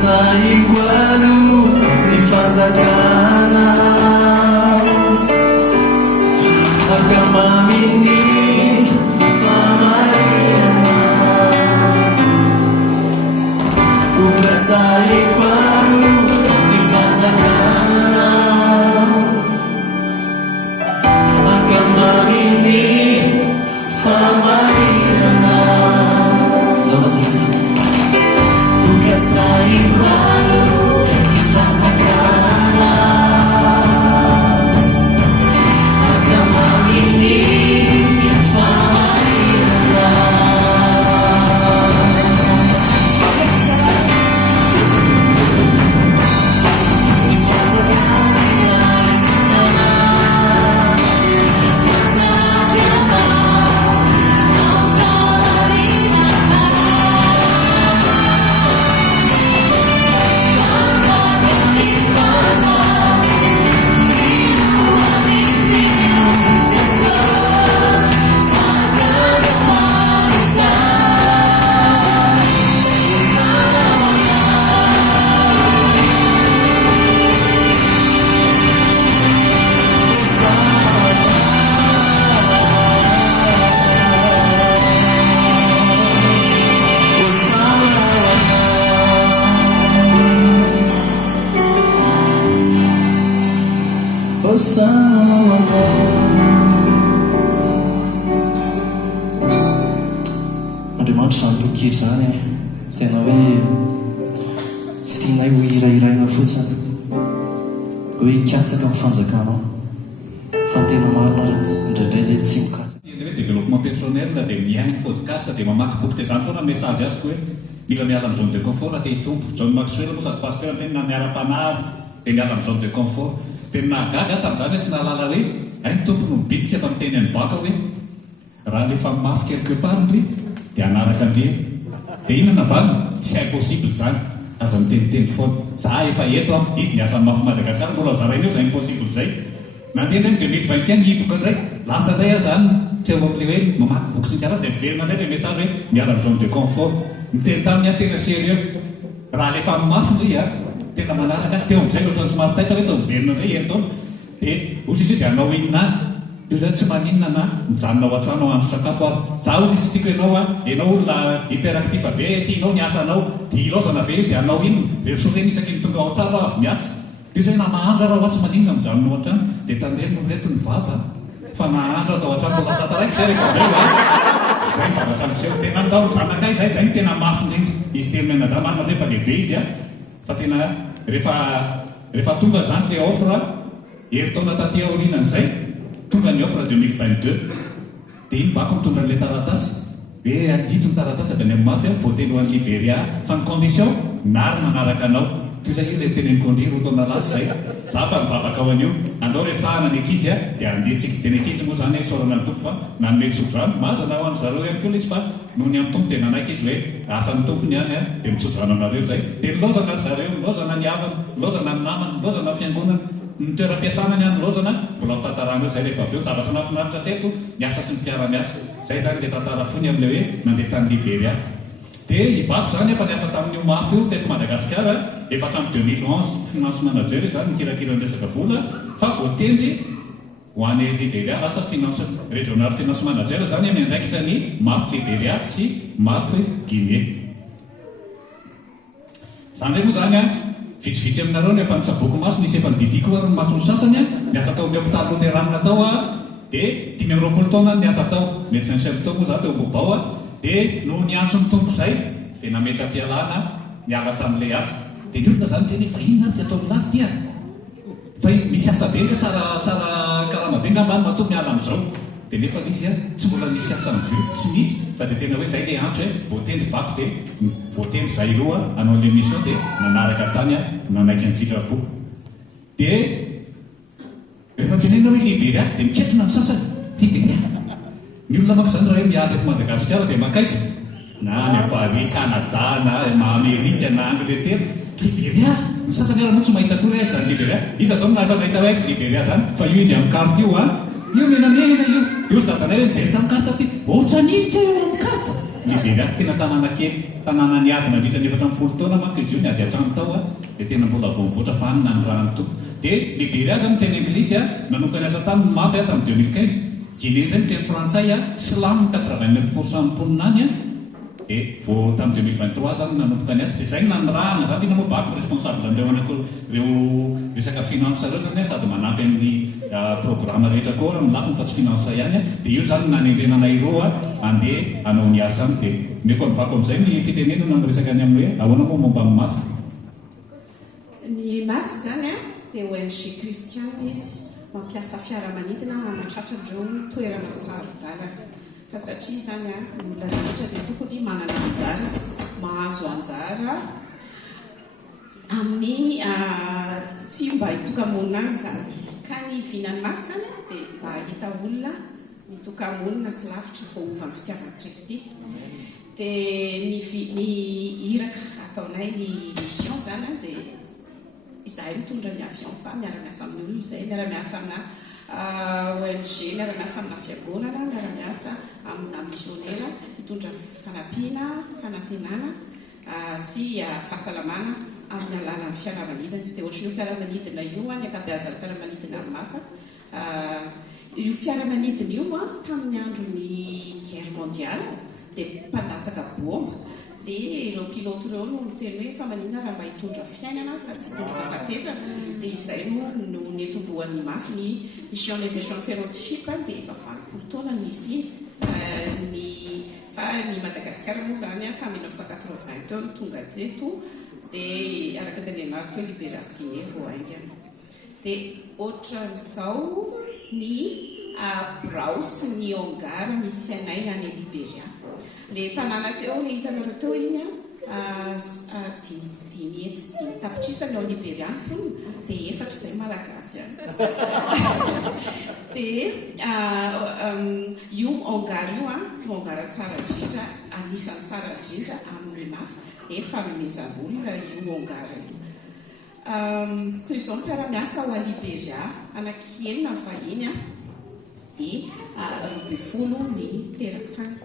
saiko alo ny fanjakana akamaminy famariana oka saiko alo ny fanjakana akamaminy famariana saiko alo ny fanjakana akamaminy famariana ny fanjakana iaisana mazajana Andriamanitra izany tokonkely izany tena hoe tsy tianay ho hirairaina fotsiny hoe hikatsaka amin'ny fanjakanao fa tena marina indraindray zay tsy mikatsaka hoe développement personnel dia mihaino podcast dia mamaky boky dia izany foana message azoko hoe mila miala amin'ny zone de confort raha te hitombo John Maxwell moa sady pasteur tena miara-panary dia miala amin'ny zone de confort dia nahagaga tamin'izany hoe tsy nahalala hoe hay ny tompony mibitika tamin'ny teny any baka hoe raha lefa mafy quelque part ndry dia anaraka ndre dia inona valina tsy impossible zany aza miteniteny foana za efa eto a izy niasa mafy Madagasikara mbola zaraina eo zay impossible zay nandeha ndray 2021 hiboka ndray lasa ndray a zany tsy eo amin'le hoe mamaky boky sy ny dia verina ndray le message hoe miala amin'ny zone de confort niteny tamin'ny tena sérieux raha lefa mafy ndry a tena manaraka teo amin'izay ohatrany somary taitra hoe tao miverina ndray heritaona dia ozy izy dia anao inona io zay tsy maninona na mijanona ao an-trano andro sakafo ary za ozy tsy tiako ianao olona hyperactifa be tianao niasa anao dia ilaozana be dia anao inona re soreny isaky ny tonga ao an-trano avy miasa dia zay na mahandro ara hoa tsy maninona mijanona ao an-trano dia tandreny no reto ny vava fa nahandro atao an-trano mbola tataraiky zay rehefa aveo zay zavatra miseho dia nandao ny zanakay zay zay tena mafy indrindra izy tena da marina rehefa lehibe izy a fa tena rehefa tonga zany le offre heritaona taty aorinan'izay tonga ny offre 2022 dia iny bako mitondra n'ilay taratasy hoe hito ny taratasy avy any amin'ny mafy voateny ho an'ny Libéria fa ny condition nary manaraka anao toy zay io ilay teneny kondry rotaona lasy zay za fa mivavaka ao an'io andao resahana ny ankizy dia andetsika teny ankizy moa zany sorana ny tompo fa nanome tsodrano mazana ho an'ny zareo ihany koa izy fa noho ny amin'ny tompo dia nanaiky izy hoe asan'ny tompony ihany dia mitsodrano anareo zay dia nilaozana ry zareo nilaozana ny havana nilaozana ny namana nilaozana ny fiangonana ny toeram-piasana ny any laozana mbola ho tantarana eo zay rehefa aveo zavatra nafinaritra teto miasa sy ny mpiara-miasa zay zany le tantara fony amin'le hoe nandeha tany Libéria dia ibako zany efa niasa tamin'io mafy io teto Madagasikara efa hatramin'ny 2011 finance manager zany mikirakira ny resaka vola fa voatendry ho any Libéria lasa finance régional finance manager zany miandraikitra ny mafy Libéria sy mafy Guinée zany ndray moa zany vitsivitsy aminareo nefa nitsaboky maso nisy efa nididiko ary ny masony sasany niasa tao amin'ny hôpital Loterana tao dia 5 taona niasa tao médecin chef tao moa za teo Bobao dia noho niantso ny tompo zay dia nametra-pialana niala tamin'ilay asa dia ny olona zany teny fa inona ty atao milafy tya fa misy asa be nga tsara karama be ngambany matoa miala amin'izao dia nefa izy tsy mbola misy asa mivio tsy misy fa dia tena hoe zay le antso hoe voatendry bako dia voatendry zay roa anao l'émission dia nanaraka tany nanaiky antsikapo dia rehefa tenena hoe Libéria dia miketrona ny sasany Libéria ny olona mako zany raha hoe miala eto Madagasikara dia makaiza na any Paris Canada na Amerika na Angleterre Libéria ny sasany ara moa tsy mahita koa hoe zany Libéria iza zao nafa nahita hoe Libéria zany fa io izy amin'ny carte io io menamena io io sy dadanay hoe nijery tamin'ny carte ty ohatra niditra eo amin'ny carte Liberia tena tanàna kely tanàna niadina andritra ny 4 taona manko izy io ny ady an-trano tao dia tena mbola vomivoatra fanina ny rano to dia Liberia zany teny anglisy nanomboka ny asa tany mafy tamin'ny 2015 Guinée ndray miteny frantsay slam 89% ny mponinany dia vao tamin'ny 2023 zany nanomboka ny asa dia zay nanyrahana zany tena moa bako responsable reo resaka finance reo zany sady manampy amin'ny programme rehetra koa amin'ny lafiny fa tsy finance ihany dia io zany nanendrenana ireo andeha hanao ny asa any dia meko ny bako amin'izay ny fitenenana miresaka ny amin'ny hoe ahoana moa momba amin'ny mafy ny mafy zany dia ONG Christian izy mampiasa fiaramanidina matratra andreo toerana sarodalana fa satria zany olona rehetra dia tokony manana anjara mahazo anjara amin'ny tsy mba hitokamonina any zany ka ny vinany mafy zany dia mba hita olona mitokamonina sy lavitra voaovan'ny fitiavan'i Kristy dia ny iraka ataonay ny mission zany dia izahay mitondra ny avion fa miara-miasa amin'ny olona izay miara-miasa amina ONG miara-miasa amina fiangonana miara-miasa amina missionnaire mitondra fanampiana fanantenana sy fahasalamana amin'ny alalan'ny fiaramanidina dia ohatran'io fiaramanidina io ny ankabeazan'ny fiaramanidina mafa io fiaramanidina io tamin'ny andron'ny guerre mondiale dia mpandatsaka bomba dia ireo pilote ireo no miteny hoe fa maninona raha mba hitondra fiainana fa tsy hitondra fahatezana dia izay no netombohan'ny mafy ny mission d'aviation ferrotique dia efa 20 taona nisy fa ny Madagasikara moa zany tamin'ny 1980 teo tonga teto dia araka tenenary teo Liberia sy Guinée vao aingana dia ohatran'izao ny Brau sy ny Ongara misy anay any Liberia le tanàna teo le hitanareo teo iny dimy tapitrisany ao Liberia dia efatra izay malagasy dia io Ongara io Ongara tsara indrindra anisan'ny tsara indrindra amin'ny mafy dia fanomezan'olona io Ongara io toy izao ny mpiara-miasa ao a Liberia anaky 9 vahiny dia 20 ny teratany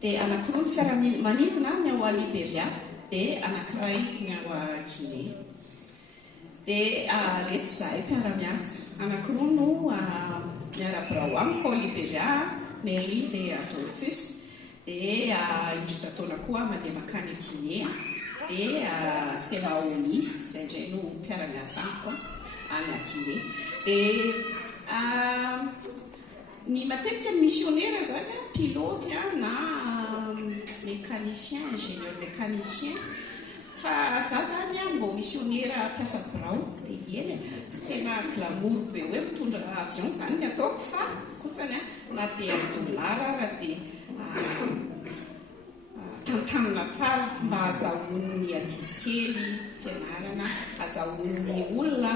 dia anankiroa ny fiaramanidina ny ao a Liberia dia anankiray ny ao a Guinée dia reto izahay mpiara-miasa anankiroa no miara-birao amiko ao Liberia Mairie dia Adolphus dia indrisataona koa mandeha makany Guinée dia Semaoni izay indray no mpiara-miasa amiko any Guinée dia ny matetika ny missionnaire zany pilote na mécanicien ingénieur mécanicien fa za zany mbo missionnaire mpiasa birao dia eny tsy tena glamour be hoe mitondra avion zany ny ataoko fa kosany na dia dolara raha dia tantanina tsara mba azahoan'ny ankizy kely fianarana azahoan'ny olona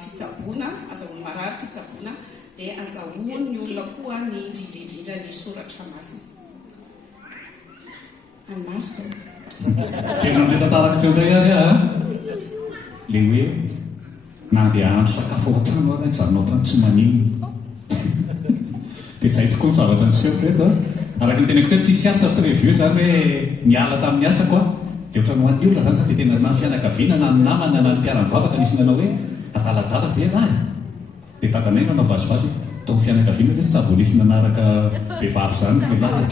fitsaboana azahoan'ny marary fitsaboana dia azahoan'ny olona koa ny indrindraindrindra ny soratra masina amaso Tantaraky teo indray ary le hoe nandeha andro sakafo ao an-trano ary nijanona ao an-trano tsy manino dia izay tokoa ny zavatra niseho teto araka ny teneko teto tsisy asa prévu zany hoe niala tamin'ny asa koa dia ohatrany hoan'ny olona zany dia tena na fianakaviana na ny namana na ny mpiara-mivavaka nisy nanao hoe adaladala ve raha dia dadanay nanao vazivazy tao fianakaviana dia tsy tsavonisy nanaraka vehivavy zany lehilahy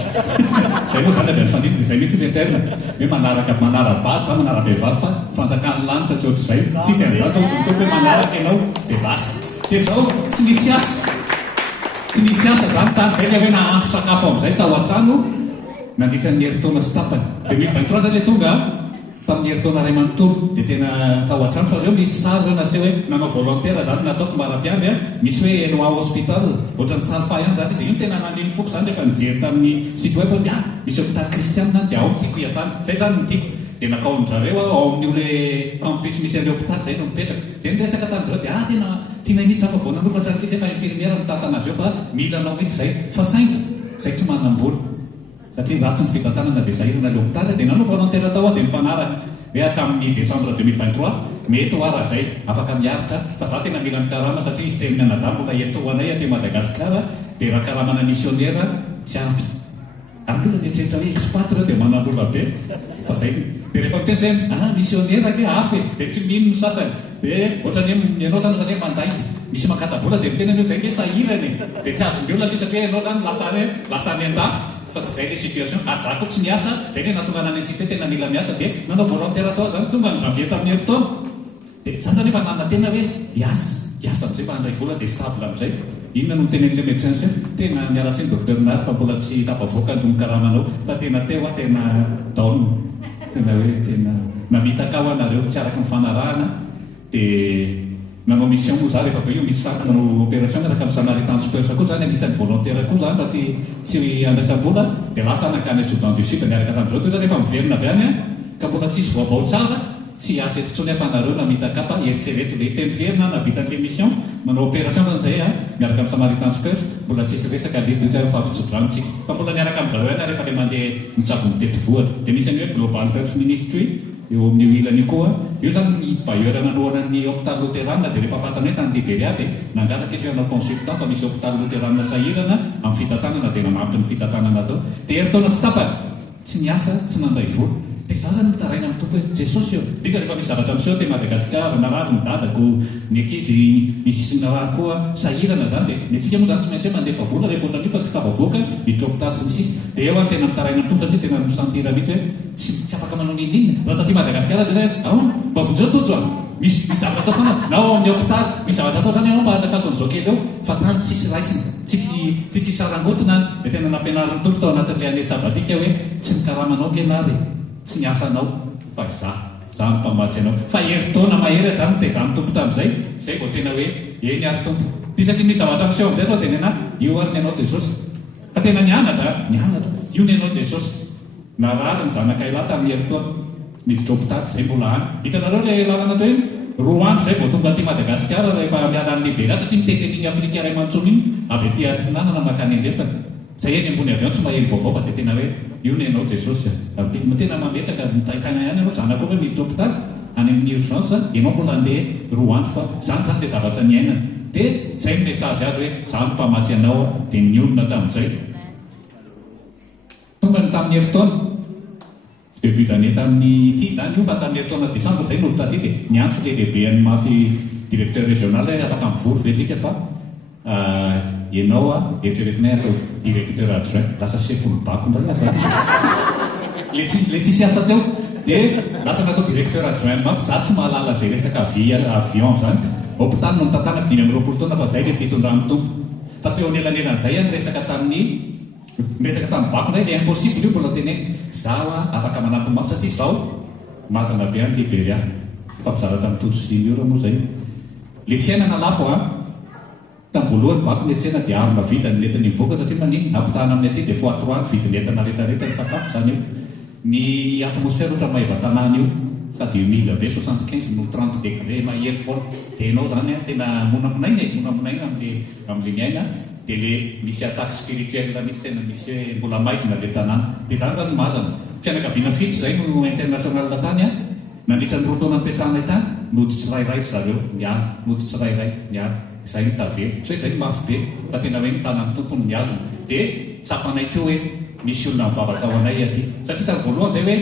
zay moa zany avy any fandritra izay mihitsy le terme hoe manara-bady za manara-behivavy fa fanjakan'ny lanitra tsy ohatr'izay tsisy an'izany toko hoe manaraka ianao dia lasa dia zao tsy misy asa zany tany zay le hoe nahandro sakafo amin'izay tao an-trano nandritra ny heritaona sy tapany 2023 zany le tonga tamin'ny heritaona ray manontolo dia tena tao an-trano fa reo misy sary reo naseho hoe nanao volontaire zany nataoko mara-piandry misy hoe Eloa hospital ohatrany safa ihany zany dia io tena mandriny foko zany rehefa nijery tamin'ny site web misy hôpital kristianina dia ao tiako iasany zay zany ny tiako dia nakao amin'zareo ao amin'io le campus misy an'le hôpital zay no mipetraka dia niresaka tamin'ireo dia tena tiana mihitsy zafa vao nanokatra an'ilay efa infirmière mitantana azy eo fa mila anao mihitsy zay fa saingy zay tsy manam-bola satria ratsy ny fitantanana dia zahirana le hôpital dia nanao volontaire tao dia mifanaraka hoe hatramin'ny décembre 2023 mety ho ara zay afaka miaritra fa za tena mila mikarama satria izy teny anadamo mbola eto anay te Madagasikara dia raha karamana missionnaire tsy aritra ary loza nietrehitra hoe expat reo dia manam-bola be fa zay dia rehefa miteny zay missionnaire ke afy dia tsy mino ny sasany dia ohatrany hoe ianao zany hoe manday misy makatabola dia miteny anao zay ke sahirany dia tsy azony olona io satria ianao zany lasa any an-dafy fa tsy zay le situation azako tsy miasa zay le natonga nany insiste tena mila miasa dia nanao volontaire atao zany tonga ny janvier tamin'ny herintaona dia sasa nefa nanantena hoe iasa amin'izay mba handray vola dia stable amin'izay inona no tenen'le médecin chef tena mialatsiny docteur nary fa mbola tsy tafavoaka ny karamanao fa tena teo a tena daona tena hoe tena namitaka ao anareo tsy araka mifanarahana dia nanao mission moa za rehefa aveo io misy saky nanao opération araka amin'ny samaritain supersa koa zany anisan'ny volontaire koa zany fa tsy andraisam-bola dia lasa nakany Soudan du Sud miaraka tamin'izao toy zany rehefa miverina avy any ka mbola tsisy vaovao tsara tsy asa eto tsony afanareo namitaka fa eritrereto le teny verina navitan'le mission manao opération zany zay miaraka amin'ny samaritain supersa mbola tsisy resaka liste io zay fampitsodranotsika fa mbola miaraka amin'izareo any rehefa le mandeha mitsabo mitety vohatra dia misy an'io hoe global health ministry eo amin'ny ilany koa io zany ny bailleur nanohanan'ny hôpital luterana dia rehefa fantany hoe tany Liberia dia nangataka izy hanao consultant fa misy hôpital luterana sahirana amin'ny fitatanana dia namampy ny fitatanana atao dia heritaona sy tapany tsy niasa tsy nandray vola dia za zany mitaraina amin'ny tompo hoe jesosy eo dika rehefa misy zavatra miseho dia Madagasikara narary ny dadako ny ankizy misy narary koa sahirana zany dia ny antsika moa zany tsy maintsy hoe mandefa vola rehefa ohatrany fa tsy tafavoaka hidropita sy ny sisy dia eo any tena mitaraina amin'ny tompo satria tena misantira mihitsy hoe tsy afaka manao ninninona raha taty Madagasikara dia zay mba vonjeo tojo misy zavatra atao fana na ao amin'ny hôpital misy zavatra atao zany mba handakazo an'izao kely eo fa tany tsisy raisiny tsisy sarangotona dia tena nampianarin'ny tompo tao anatin'le année sabbatique hoe tsy ny karamanao kenary tsy ny asanao fa za ny mpamatsy anao fa heritaona mahery zany dia zany tompo tamin'izay zay vao tena hoe eny ary tompo dia satria misy zavatra miseho amin'izay zao dia nena io ary ny anao Jesosy fa tena nianatra io ny anao Jesosy narary ny zanakailahy tamin'ny heritaona miditra hôpitaly zay mbola any hitanareo le lalana atao hoe roa andro zay vao tonga aty Madagasikara rehefa miala ny Liberia satria mitetenyny Afrika ray aman-tsony iny avy aty atinanana makany andrefana zay eny ambony avion tsy mahery vaovao fa dia tena hoe io ny anao Jesosy tena mametraka mitaitana ihany anao zanako hoe miditra hôpitaly any amin'ny urgence ianao mbola andeha roa andro fa zany le zavatra ny ainana dia zay ny message azy hoe za ny mpamatsy anao dia niolona tamin'izay tonga ny tamin'ny heritaona début d'année tamin'ny ity zany io fa tamin'ny heritaona décembre zay no taty dia niantso le lehibe any mafy directeur régional afaka mivory vetsika fa ianao eritreretinay atao directeur adjoint lasa chef-bako ndray lasa le tsisy asa teo dia lasa natao directeur adjoint mafy za tsy mahalala zay resaka avion zany hôpital no nitantanako 5 taona fa zay le fitondrany tompo fa teo anelanelan'izay any resaka tamin'ny bako ndray le impossible io mbola teny zaho afaka manampy mafy satria zao mazana be any Liberia fa mizara tamin'ny toto senior moa zay le fiainana lafo tamin'ny voalohany bako ny tsena dia arona vita ny letany mivoaka satria maniny ampitahana amin'ny aty dia foatroany vidy letana rehetrarehetra ny sakafo zany io ny atmosphère ohatra mahiva tanàna io sady mila be 75 no 30 degré mahery foana dia ianao zany tena monamonaina amin'le miaina dia le misy attaque spirituelle mihitsy tena misy mbola maizina le tanàna dia zany mazana fianakaviana fitsy zay no international tany nandritra ny roa taona mipetrahana tany mody tsirairay zareo miala mody tsirairay miala zay ny tavely so zay ny mafy be fa tena hoe ny tanany tompony miazona dia tsapanay keo hoe misy olona mivavaka ao anay aty satria tamin'ny voalohany zay hoe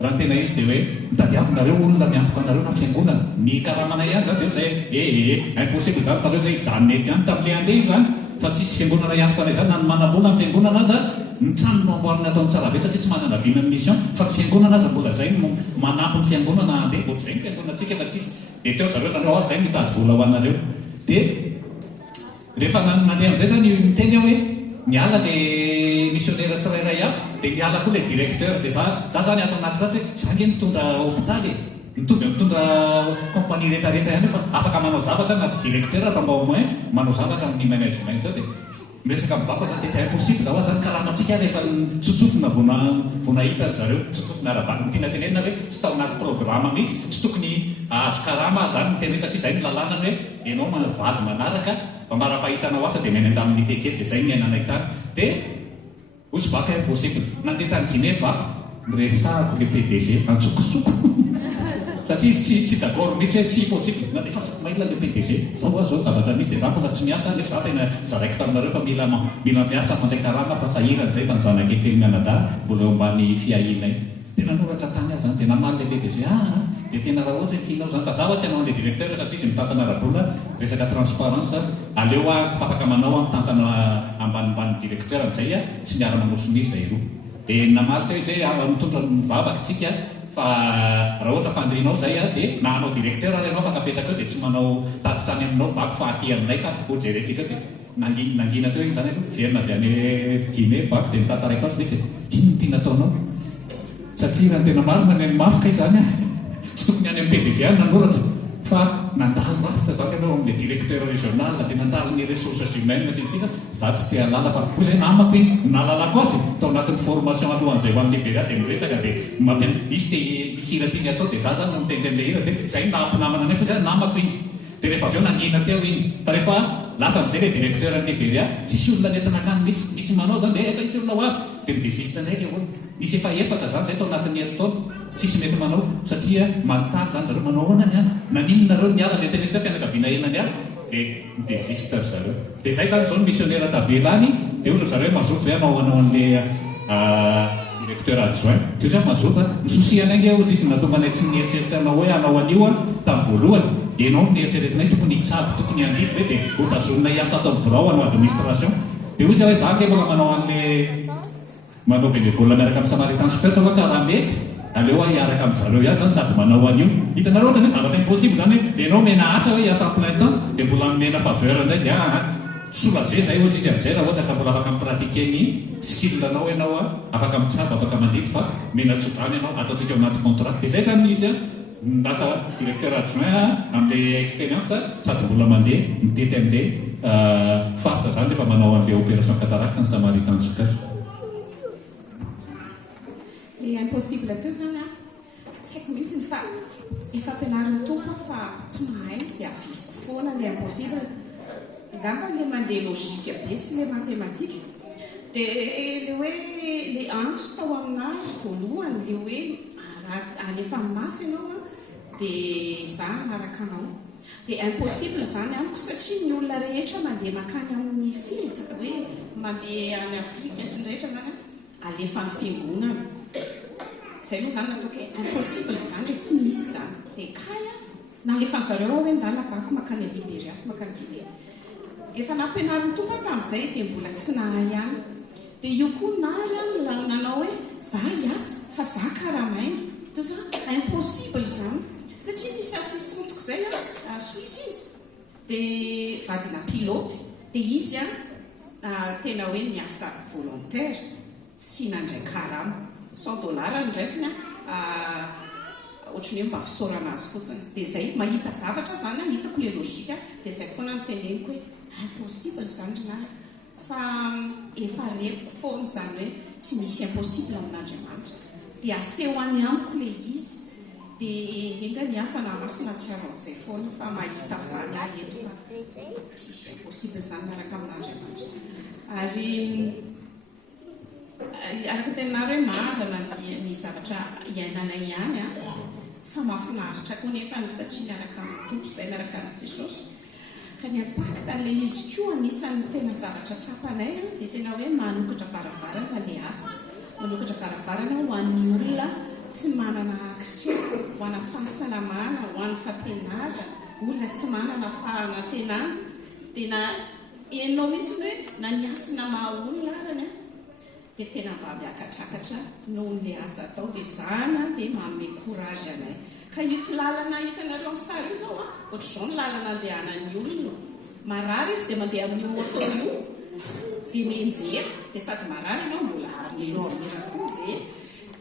raha tena izy dia hoe mitadiavinareo olona miantoka anareo na fiangonana ny karamanay ihany zany dia zay impossible zany fa reo zay janety ihany tamin'le andeha zany fa tsisy fiangonana iantoka anay zany na ny manam-bola ny fiangonana aza mitsanona amboarina ataony tsara be satria tsy manana vina ny mission fa ny fiangonana aza mbola zay manampy ny fiangonana andeha ohatr'izay ny fiangonantsika fa tsisy dia teo zareo nanao zay mitady vola ho anareo dia rehefa nandeha amin'izay zany miteny aho hoe miala le missionnaire tsirairay avy dia miala koa le directeur dia za zany ato anaty rato hoe za nge mitondra hôpitaly mitondra compagnie rehetrarehetra ihany fa afaka manao zavatra na tsy directeur fa mba au moins manao zavatra amin'ny management ao dia miresaka mibako zany dia tsy impossible hoa zany karamatsika rehefa tsotsofina vonahita zareo tsotsofina ara-baka ny tiana tenenina hoe tsy tao anaty programme mihitsy tsy tokony azo karama zany miteny satria zay ny lalàna hoe ianao vady manaraka fa mara-pahitanao asa dia miaina tamin'ny tekely dia zay miainanay tany dia osy baka impossible nandeha tany Guinée bako miresahako le PDG antsokosoko satria tsy d'accord mihitsy hoe tsy possible na dia fasako maila le PDG zao zavatra misy dia za mbola tsy miasa nefa za tena zaraiko taminareo fa mila miasa mandray karama fa sahiran'izay fa ny zanakely mianada mbola eo ambany fiahinay tena noratra tany azy zany dia namaly le PDG dia tena raha ohatra tianao zany fa zaho tsy anao an'le directeur satria izy mitantana arabola resaka transparence aleo afaka manao mitantana ambanimbany directeur amin'izay tsy miara manoson'izy zay roa dia namaly teo izay mitondra mivavaka tsika fa raha ohatra fandrinao zay dia na anao directeur ary ianao afaka apetraka eo dia tsy manao tatitra any aminao bako fa aty aminay fa ho jerentsika dia nangina teo iny zany aloha verina avy any Guinée bako dia mitantaraiko azy izy dia ino tia nataonao satria raha tena marina ny mafika izany tsy tokony any amin'ny PDG nanoratra fa nandalo rafitra zany ianao amin'le directeur régional dia nandalo ny ressources humaines sisika za tsy tia halala fa ho zay namako iny nalalako azy tao anatin'ny formation alohan'izay ho an'ny Liberia dia miresaka dia izy dia misy hira tiany atao dia za zany no mitendry an'le hira dia zay nahampinamana anay fa zay namako iny dia rehefa avy eo nangina teo iny fa rehefa lasa amin'izay le directeur an'ny Liberia tsisy olona nentina akany mihitsy misy manao zany dia efa isy olona ho avy dia midesiste ndraiky eo misy efa efatra zany zay tao anatin'ny heritaona tsisy mety manao satria manontany zany zareo manao ahoana ny ala naninonareo niala le tena hita fianakaviana enany ala dia midesiste zareo dia zay zany zao ny missionnaire tavela any dia ozy zareo mazoto zay anao an'le directeur adjoint dia zay mazota misosiana ange ozy izy natonga anay tsy nieritreritra anao hoe anao anio tamin'ny voalohany ianao nieritreretinay tokony hitsabo tokony andify hoe dia otazonina hiasa atao birao anao administration dia ozy hoe za ke mbola manao an'le manao bénévole miaraka amin'ny Samaritain Super fa karaha mety aleo hiaraka amin'ny zareo ihany zany sady manao an'io hitanareo ohatra hoe zavatra impossible zany hoe ianao mena asa hoe hiasa plein temps dia mbola mena faveur indray dia soulagé zay ozy izy amin'izay raha ohatra ka mbola afaka mipratike ny skill anao ianao afaka mitsabo afaka mandidy fa mena tsovany ianao ataontsika anaty contrat dia zay zany izy ndasa directeur adjoint amin'le expérience sady mbola mandeha mitety amin'le faritra zany rehefa manao an'le opération cataracte ny Samaritain Super impossible teo zany tsy haiko mihitsy fa efa ampianarin'ny tompo fa tsy mahay dia aviriko foana le impossible ngamba le mandeha logika be sy le matematika dia le hoe le antso tao aminazy voalohany le hoe alefa mafy ianao dia za manaraka anao dia impossible zany amiko satria ny olona rehetra mandeha makany amin'ny filtre hoe mandeha any Afrika sy ny rehetra zany alefa ny fiangonana zay moa zany nataoko hoe impossible zany hoe tsy misy zany dia kaya na alefan'ny zareo hoe ndana bako makany Liberia sy makany Guinée efa nampianarin'ny tompo tamin'izay dia mbola tsy nahay ihany dia io koa nary nanao hoe za hiasa fa za karamaina to za impossible zany satria misy assistanttoko zay Suisse izy dia vadina pilote dia izy tena hoe miasa volontaire tsy nandray karama $100 ny raisiny ohatrany hoe mba fisaorana azy fotsiny dia zay mahita zavatra zany hitako le logika dia zay foana ny teneniko hoe impossible zany rinara fa efa rekiko foana zany hoe tsy misy impossible amin'Andriamanitra dia asehoany amiko le izy dia enga ny hafa na masina tsy avan'izay foana fa mahita zany eto fa tsisy impossible zany miaraka amin'Andriamanitra ary araka tenanareo hoe mahazana ny zavatra iainana ihany fa mahafinaritra koa nefa ny satria miaraka amin'ny tompo izay miaraka amin'ny Jesosy ka ny impacte le izy koa anisan'ny tena zavatra tsapanay dia tena hoe manokatra varavarana le asa manokatra varavarana ho an'ny olona tsy manana action ho ana fahasalamana ho an'ny fampianarana olona tsy manana fahanantenana tena enao mihitsy hoe na ny asina maha olona arany dia tena mba miakatrakatra noho n'le asa atao dia zana dia manome courage anay ka ito lalana hitanareo amin'ny sary io zao ohatr'izao ny lalana andehanan'ny olona marary izy dia mandeha amin'ny moto io dia menjera dia sady marary ianao mbola menjera koa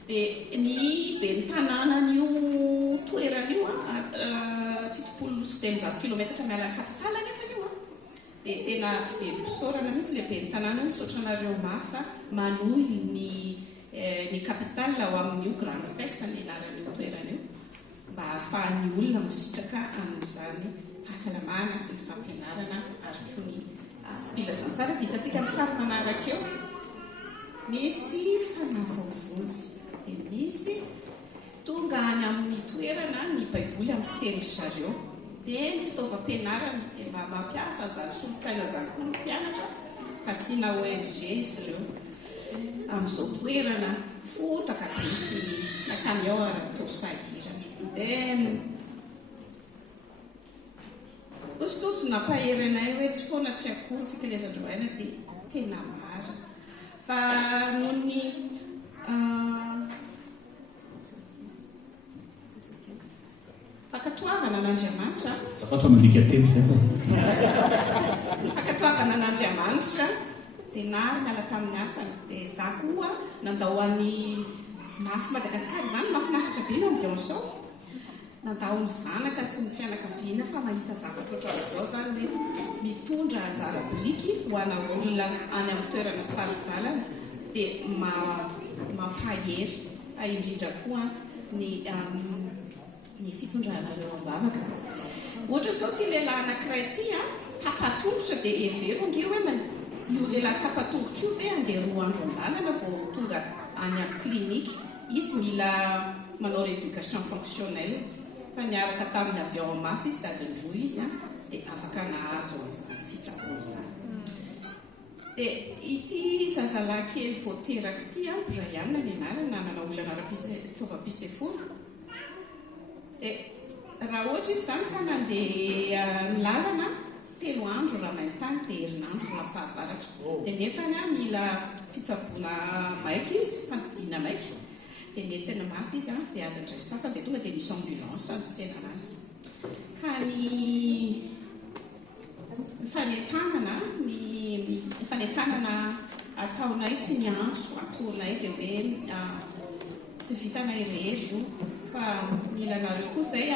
dia ny be ny tanànan'io toeran'io 700 kilometatra miala kapitala nefa io dia tena vempisaorana mihitsy le be ny tanàna io saotranareo mafa manohy ny kapitala ao amin'io Grand Cesse ny anaran'io toeran'io mba ahafahan'ny olona misitraka amin'izany fahasalamana sy ny fampianarana ary koa ny filazantsara dia hitantsika amin'ny sary manaraka eo misy fanavavonjy dia misy tonga any amin'ny toerana ny baiboly amin'ny fiteny zareo dia ny fitaovam-pianarana dia mba mampiasa zany solotsaina zany koa ny mpianatra fa tsy na ONG izy ireo amin'izao toerana fotaka be sy nakamy ao ara-tosahirana dia ostotsy nampahery anay hoe tsy foana tsy akory fikelezandreo aina dia tena mara fa noho ny fakatoavana an'Andriamanitra zafatao mandika teny zay fa fakatoavana an'Andriamanitra dia nary miala tamin'ny asany dia za koa nandao an'ny mafy Madagasikara zany mahafinaritra be no Besançon nandao ny zanaka sy ny fianakaviana fa mahita zavatra ohatran'izao zany hoe mitondra anjara biriky ho ana olona any amin'ny toerana sarodalana dia mampahery indrindra koa ny fitondranareo am-bavaka. Ohatra zao ty lehilahy anankiray ty tapatongotra dia every nge hoe io lehilahy tapatongotra io ve andeha 2 andro an-dalana vao tonga any amin'ny klinika. Izy mila manao rééducation fonctionnelle fa niaraka tamin'ny avion mafy izy dadin-droa izy dia afaka nahazo an'izany fitsaboana zany. Dia ity zazalahy kely vao teraka ity Brian ny anarana nanao olana fitaovam-pisefona. Dia raha ohatra izy zany ka nandeha ny lalana 3 andro raha maintany dia herinandro raha fahavaratra dia nefany mila fitsaboana maika izy fandidiana maika dia netina mafy izy dia adin-dray sasany dia tonga dia misy ambulance nitsena anazy ka ny fanentanana ataonay sy ny antso ataonay dia hoe tsy vitanay rehery io fa mila nareo koa zay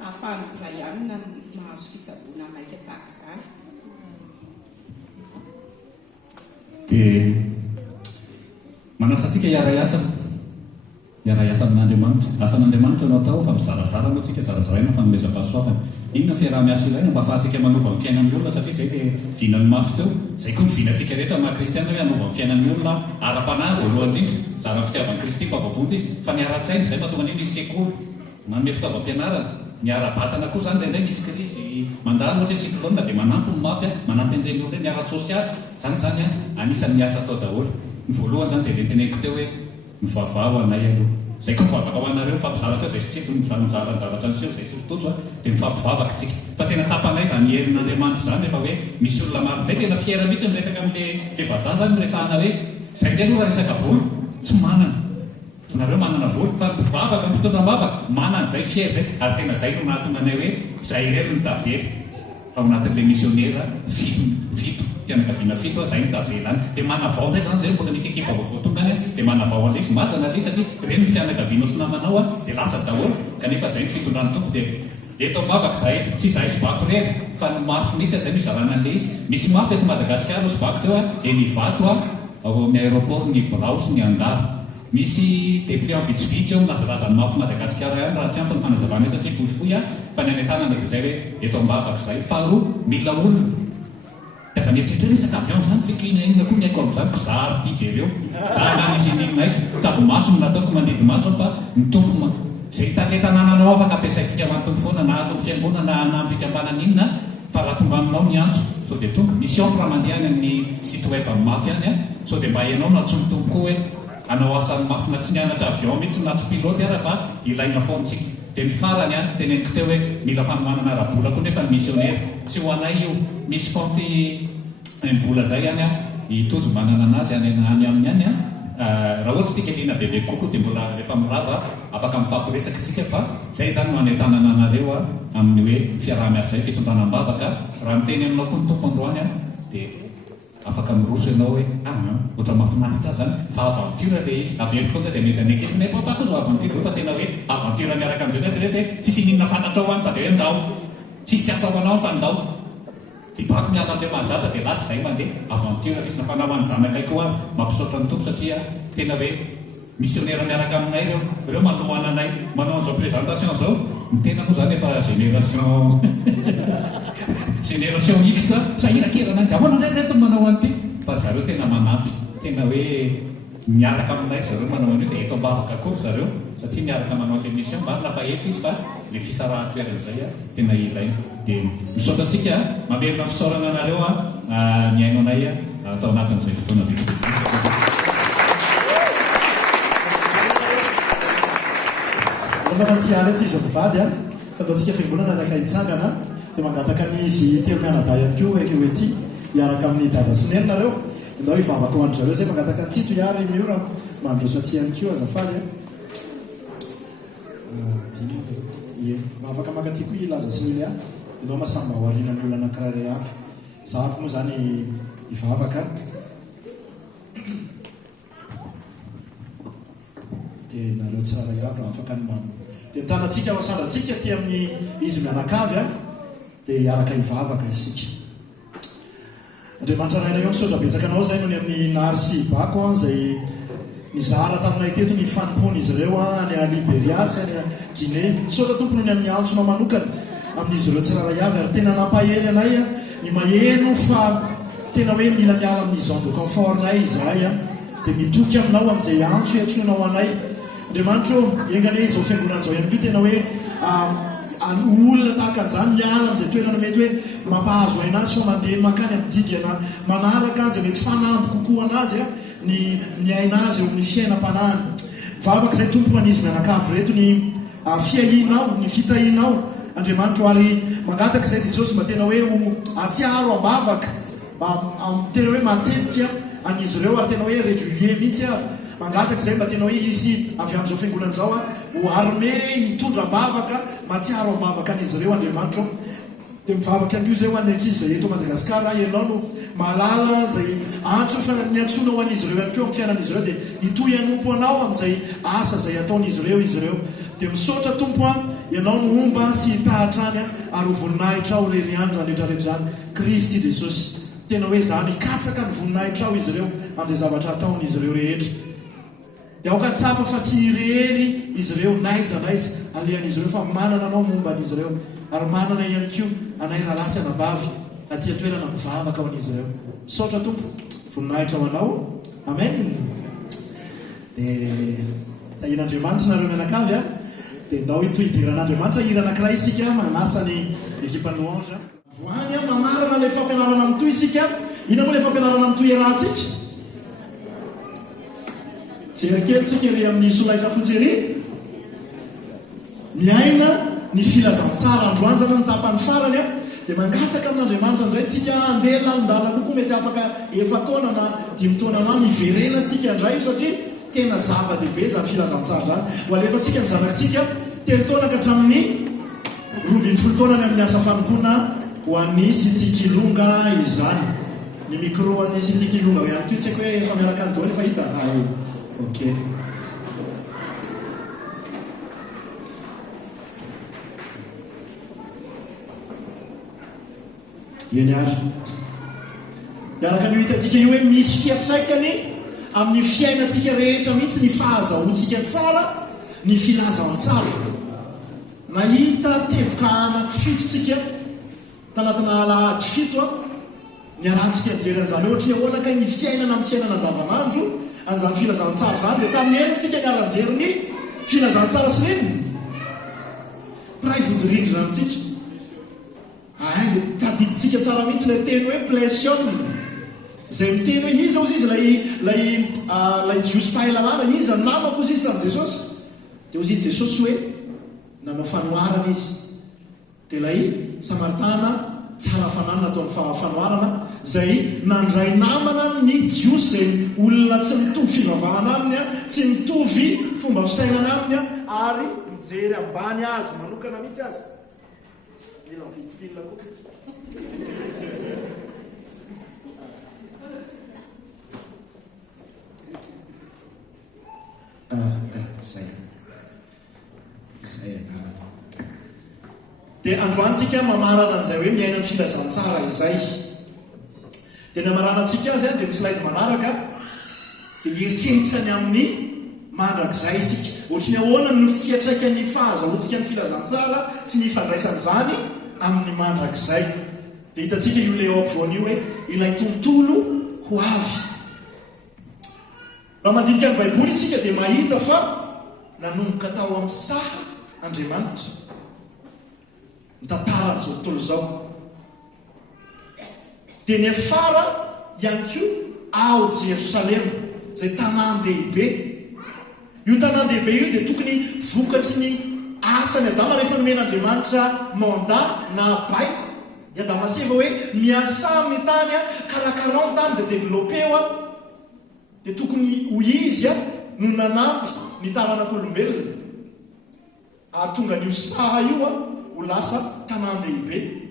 ahafahany Brian mahazo fitsaboana maika tahaka izany. Dia manasatsika iara-iasa amin'Andriamanitra. Asan'Andriamanitra no atao fa mizarazara moa tsika zarazaraina fanomezam-pahasoavana. Inona fiaraha-miasa ilaina mba ahafahantsika manova ny fiainan'ny olona satria zay dia vinany mafy teo. Zay koa ny vinantsika rehetra maha-kristiana hoe hanova ny fiainan'ny olona ara-panahy voalohany indrindra. Zara ny fitiavan'ny Kristy mpavavonjy izy fa ny ara-tsaina zay mahatonga an'io misy sekoly manome fitaovam-pianarana. Ny ara-batana koa zany indraindray misy krizy mandalo ohatra cyclone dia manampy ny mafy manampy an'ireny olona ny ara-tsosialy. Zany anisan'ny miasa atao daholo. Ny voalohany zany dia lenteneko teo hoe mivavao anay aloha. Zay koa mivavaka ho anareo mifampizara teo zay sy tsiko mizara ny zavatra anseho zay sy fototso dia mifampivavaka tsika. Fa tena tsapanay zany herin'Andriamanitra zany rehefa hoe misy olona maro zay tena fiera mihitsy miresaka amin'le vazaha zany resahana hoe zay ndray aloha resaka volo tsy manana. Nareo manana volo fa mpivavaka mpitondra mavaka manana zay fiera zay ary tena zay no nahatonga anay hoe zay irery ny tavely ao anatin'le misionera fito fianakaviana fito zay ny tavela any dia manavao ndray zany zay mbola misy ekipa vaovao tonga any dia manavao an'ilay izy mazana ilay satria reny ny fianakaviana sy namanao dia lasa daholo kanefa zay ny fitondrany tompo dia eto mavaka zay tsy zahay sibako rery fa ny mafy mihitsy zay mizarana an'ilay izy misy mafy eto Madagasikara sibako teo Enivato ao amin'ny aéroport ny Brao sy ny Angara misy dépliant vitsivitsy eo nazalazany mafy Madagasikara ihany raha tsy ampy ny fanazavana satria fohifohy fa ny anentanana dia zay hoe eto ambavaka zay faharoa mila olona dia fa mieritreritra resaka avion zany fika inona koa ny haiko amin'izany mpizary ity jereo za misy ninona tsabomaso no nataoko mandidy maso fa ny tompo zay tanananao afaka ampiasaitsika manotompo foana na atao fiangonana na amin'ny fikambanana inona fa raha tonga aminao ny antso sao dia tonga misy offre mandeha any amin'ny site web amin'ny mafy any sao dia mba hainao na tsomtompo koa hoe anao asan'ny mafy na tsy nianatra avion mihitsy na tsy pilote ara fa ilaina foantsika dia ny farany teneniko teo hoe mila fanomanana ara-bola koa nefa ny missionnaire tsy ho anay io misy compte mivola zay any hitojo manana anazy any amin'ny any raha ohatsy tika liana bebe koko dia mbola rehefa mirava afaka mifampiresaka tsika fa zay zany no anentanana anareo amin'ny hoe fiaraha-miasa zay fitondranam-bavaka raha miteny aminao koa ny tompoandroany dia afaka miroso ianao hoe ohatra mahafinaritra zany fa aventure le izy avery foana dia misy anekely ne papako zao aventure fa tena hoe aventure miaraka amin'izay zay tsisy ninona fantatra ao any fa dia hoe ndao tsisy asa ho anao fa ndao ibako miala amin'ilay mahazatra dia lasa zay mandeha aventure lisy na fanahoany zanakay koa mampisaotra ny tompo satria tena hoe missionnaire miaraka aminay reo manohana anay manao an'izao présentation zao ny tena moa zany efa génération X sahirakerana angahoana indray reto manao an'ity fa zareo tena manampy tena hoe miaraka aminay zareo manao an'io dia eto ambavaka kory zareo satria miaraka manao l'émission marina fa eto izy fa le fisarahan-toeran'izay a tena ilaina dia misaotra antsika mamerina fisaorana anareo a ny aino anay a atao anatin'izay fotoana vitsivitsy. Mantsiary aty izy mivady a fataontsika fiangonana anaka hitsangana dia mangataka n'izy telo mianadahy ihany koa eky hoe ty hiaraka amin'ny dada sy neny nareo indao hivavaka ho andry zareo zay mangataka ntsito hiary miora mandroso aty ihany koa azafady afaka makaty koa ilaza sy oely a indao masamba ho arina amin'ny olo anakirare avy zahako moa zany hivavaka dia nareo tsiraray avy raha afaka ny mamo dia mitanatsika ao asandratsika ty amin'ny izy mianakavy a dia hiaraka hivavaka isika andriamanitra raina eo misaotra betsaka anao zay no ny amin'ny nary sy bako a zay nizara taminay teto ny fanompony izy ireo a ny a Liberias ny a Guinée misaotra tompony ny amin'ny antsona manokana amin'izy ireo tsiraray avy ary tena nampahely anay a ny maheno fa tena hoe mila miala amin'ny zone de confort nay izahay a dia mitoky aminao amin'izay antso iantsonao anay andriamanitra engany hoe izao fiangonan'izao ihany koa tena hoe olona tahaka an'izany miala amin'izay toerana mety hoe mampahazo ainazy fa mandeha makany amin'ny digana manaraka azy mety fanamby kokoa anazy a ny ainazy eo amin'ny fiainam-panahany vavaka izay tompo an'izy mianakavy reto ny fiahinao ny fitahinao andriamanitra ary mangataka izay jesosy mba tena hoe ho atsiaro ambavaka tena hoe matetika an'izy ireo ary tena hoe régulier mihitsy ary mangataka izay mba tena hoe izy avy amin'izao fiangonan'izao a ho arme hitondra ambavaka matsiaro ambavaka an'izy ireo andriamanitra dia mivavaka an'io zay ho an'ny ankizy zay eto Madagasikara ianao no malala zay antso ny antsoina ho an'izy ireo ihany keo amin'ny fiainan'izy ireo dia hitoy hanompo anao amin'izay asa zay ataon'izy ireo dia misaotra tompo a ianao no omba sy hitahatrany a ary ho voninahitra ao rerianjany rehetrarehetrany Kristy Jesosy tena hoe zany hikatsaka ny voninahitra ao izy ireo amin'izay zavatra ataon'izy ireo rehetra dia aoka tsapa fa tsy hirery izy ireo naiza alehan'izy ireo fa manana anao momba an'izy ireo ary manana ihany koa anay rahalasy anabavy atia toerana mivavaka ao an'izy ireo misaotra tompo voninahitra ho anao amen dia tahin'andriamanitra nareo mianakavy a dia ndao hitohidiran'andriamanitra hira anankiray isika manasa ny ekipa louange voany a mamarana le fampianarana amin'toy isika ina moa le fampianarana amin'toy iarahantsika jerakelytsika ry amin'ny solaitra fotsy miaina ny filazantsara androanjana ny tapany farany a dia mangataka amin'andriamanitra indray tsika andeha lalindala kokoa mety afaka efa taona na 5 taona na niverena tsika indray satria tena zava-dehibe zany filazantsara zany ho alefantsika ny zanakitsika 3 taona ka hatramin'ny 12 taona ny amin'ny asa fanompoana ho an'ny Sitikilonga izany ny micro an'ny Sitikilonga ihany koa tsika hoe efa miaraka ny doly efa hita ok eny ary miaraka ny hitantsika io hoe misy fiatsaikany amin'ny fiainantsika rehetra mihitsy ny fahazahoantsika tsara ny filazantsara nahita teboka anaky 7 tsika tanatina alahady 7 a niarantsika jery an'izany ohatra ahoanaka ny fiainana amin'ny fiainana andavanandro an'izany filazantsara zany dia tamin'ny erintsika niaranjery ny filazantsara sy reniny ray vodorindrina amintsika tadiditsika tsara mihitsy ilay teny hoe pression zay miteny hoe iza ozy izy lay jiosy pahalalana iza namako ozy izy tany Jesosy dia ozy izy Jesosy hoe nanao fanoharana izy dia lay Samaritana tsara fananana ataon'ny fanoharana zay nandray namana ny jiosy zay olona tsy mitovy fivavahana aminy a tsy mitovy fomba fisainana aminy a ary mijery ambany azy manokana mihitsy azy mila mivitikilina koa dia androantsika mamarana an'izay hoe miaina ny filazantsara izay dia namaranantsika azy a dia ny slide manaraka dia heritreritrany amin'ny mandrakizay isika ohatrany ahoana no fiatraikany fahazahoantsika ny filazantsara sy ny fandraisan'izany amin'ny mandrakizay dia hitantsika io le eo ampovoany io hoe ilay tontolo ho avy raha mandinika ny baiboly isika dia mahita fa nanomboka tao amin'ny Sara Andriamanitra ny tantaran'izao tontolo izao. dia ny afara ihany koa ao Jerosalema izay tanàn-dehibe. io tanàn-dehibe io dia tokony vokatry ny asany Adama rehefa nomen'Andriamanitra mandat na baiko i Adama seva hoe miasa amin'ny tany karakarao ny tany dia développeo dia tokony ho izy no nanampy ny taranak'olombelona ary tonga n'io Sara io ho lasa tanàn-dehibe.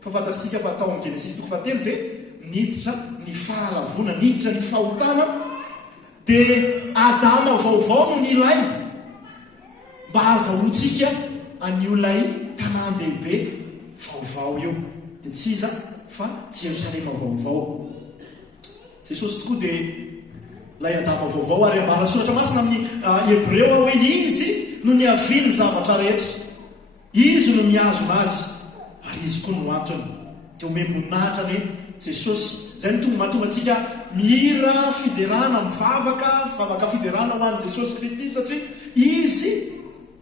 fa fantatsika fa tao amin'ny Genesis 7 dia niditra ny fahalavona, niditra ny fahotana, dia Adama vaovao no nilay mba azahoantsika an'ilay tanàn-dehibe vaovao io. dia tsy iza fa Jerosalema vaovao. Jesosy tokoa dia lay Adama vaovao ary ambara soratra masina amin'ny Hebreo hoe izy no niaviany zavatra rehetra, izy no miazona azy ary izy koa no antony. dia omemonahitra ny Jesosy. Zay no tonga mahatonga antsika mihira fiderana mivavaka fiderana ho an'i Jesosy Kristy, satria izy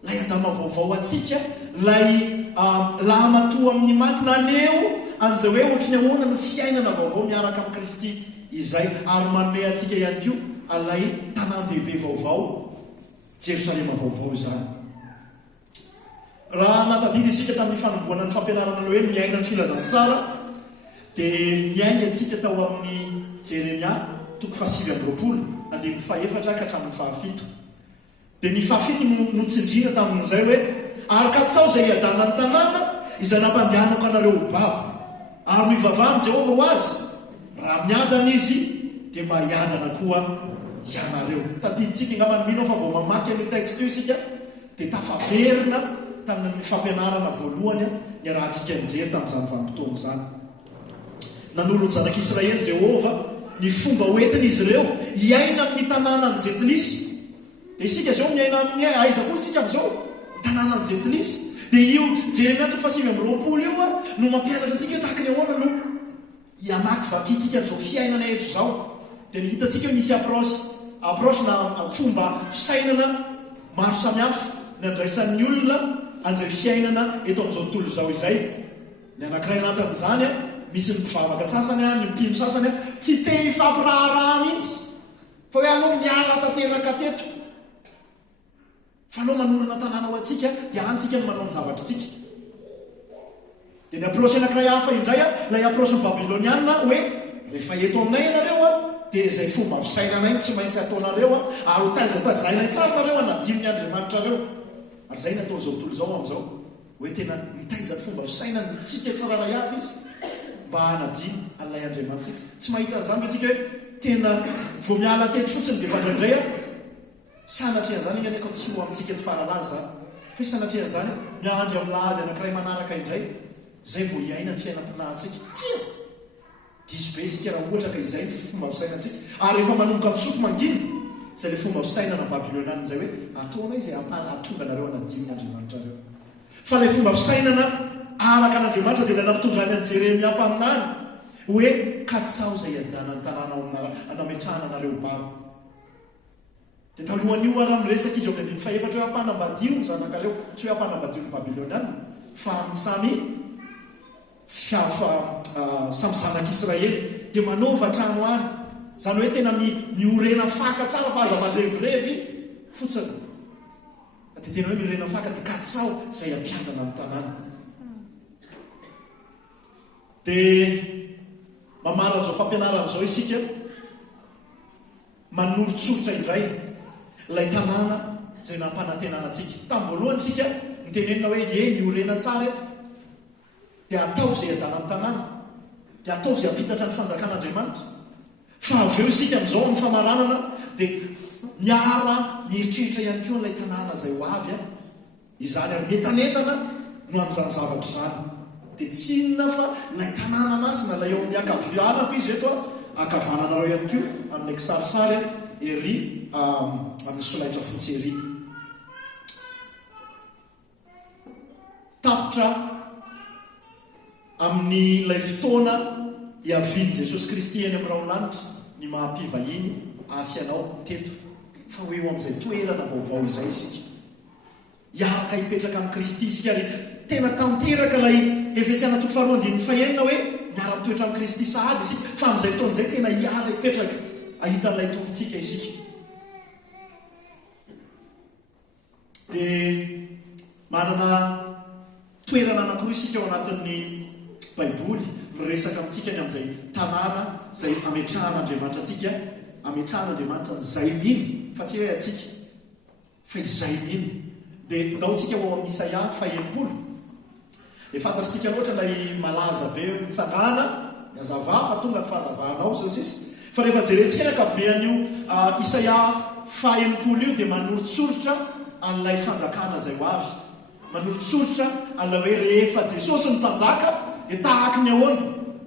lay Adama vaovao atsika, lay lamatoa amin'ny maty naneo an'izay hoe ohatry ny ahoana no fiainana vaovao miaraka amin'ny Kristy izay, ary manome atsika ihany koa alay tanàn-dehibe vaovao, Jerosalema vaovao izany. raha natadidy isika tamin'ny fanomboana ny fampianarana hoe miaina ny filazantsara, dia miainga antsika tao amin'ny Jeremia 7:20 andininy 4 ka hatramin'ny 7. dia ny 7 no tsindrina tamin'izay hoe arakatsao izay iadana ny tanàna izay nampandehanako anareo ho babo, ary mivavaha Jehova ho azy, raha miadana izy dia mba hiadana koa ianareo. Tadiditsika angamba mino fa vao mamaky amin'ny texte io isika dia tafaverina tamin'ny fampianarana voalohany ny rahantsika nijery tamin'izany vanim-potoana izany. Nanoro ny zanak'Israely Jehova ny fomba hoentiny izy ireo hiaina amin'ny tanàna ny Jetilisy. dia isika zao miaina amin'ny aiza koa isika amin'izao ny tanàna ny Jetilisy. dia io Jeremia 7:20 io no mampianatra antsika io tahaka ny ahoana no hiamaky vakitsika n'izao fiainana eto izao. dia ny hitantsika misy approche na fomba fisainana maro samihafa nandraisan'ny olona an'izay fiainana eto amin'izao tontolo izao izay. ny anankiray anatin'izany misy ny mpivavaka sasany, ny mpino sasany tsy te hifampiraharah mihitsy fa hoe anao miara tanteraka teto, fa anao manorina tanàna ho atsika dia antsika no manao ny zavatritsika. dia ny approche anankiray hafa indray lay approche ny babiloniana hoe rehefa eto aminay ianareo dia izay fomba fisainanay tsy maintsy ataonareo ary ho taizainay tsara nareo anadimy ny Andriamanitrareo. ary zay natao zao tontolo zao amin'izao hoe tena mitaiza fomba fisainany tsika tsiraray avy izy mba hanadimy alay Andriamanitsika. tsy mahita an'izany fa tsika hoe tena vo miala teto fotsiny dia fandraindray sanatrian'izany ianeko tsy ho amintsika ny faralaza fa sanatrian'izany miandry amin'ny lahady anankiray manaraka indray zay vo hiaina ny fiainam-pinahintsika. tsia diso be isika raha ohatra ka izay fomba fisainantsika. ary rehefa manomboka amin'ny soko manginy zay le fomba fisainana babiloniana izay hoe ataona izay atonga anareo anadimy ny Andriamanitrareo. fa le fomba fisainana araka an'Andriamanitra dia nampitondrany an'i Jeremia mpaminany hoe katsao izay iadana ny tanàna anametrahana anareo babo. dia talohan'io raha miresaka izy ao amin'ny 4 hoe hampanambadio ny zanakareo, tsy hoe hampanambadio ny babiloniana fa samy zanak'Israely dia manaova trano any. Zany hoe tena miorena faka tsara fa aza mandrevurevy fotsiny. Dia tena hoe miorena faka dia katsao izay ampiadana amin'ny tanàna. Dia mamara zao fampianarana zao isika manorotsoritra indray ilay tanàna izay nampanantenana antsika. Tamin'ny voalohany isika nitenenina hoe miorena tsara eto dia atao izay iadana ny tanàna, dia atao izay ampitatra ny fanjakan'Andriamanitra. fa avy eo isika amin'izao amin'ny famaranana dia miara mieritreritra ihany koa ilay tanàna izay ho avy izany ary metanetana no amin'izany zavatra izany. dia tsy inona fa ilay tanàna masina ilay eo amin'ny akavianako izy eto akavananareo ihany koa amin'ilay kisarisary ery amin'ny solaitra fotsy ery. tapitra amin'ny ilay fotoana hiaviany Jesosy Kristy eny amin'ny raolanitra ny mahampivahiny asianao teto fa hoe eo amin'izay toerana vaovao izay isika iaraka hipetraka amin'ny Kristy isika ary tena tanteraka ilay Efesiana 4:fahenina hoe miara-mitoetra amin'ny Kristy sahady isika fa amin'izay fotoan'izay tena hiara hipetraka ahitan'ilay tompontsika isika. Dia manana toerana anankiroa isika ao anatin'ny Baiboly miresaka amintsika ny amin'izay tanàna izay ametrahan'Andriamanitra antsika, ametrahan'Andriamanitra izay mino fa tsy hoe atsika fa izay mino. Dia ndaontsika ao amin'ny Isaia 70. Dia fantatsika loatra ilay malaza be mitsangana hazava fa tonga ny fahazavanao sasisy. Fa rehefa jerentsika ny akabean'io Isaia 70 io dia manoritsoritra an'ilay fanjakana izay ho avy. Manoritsoritra an'ilay hoe rehefa Jesosy ny mpanjaka dia tahaka ny ahoana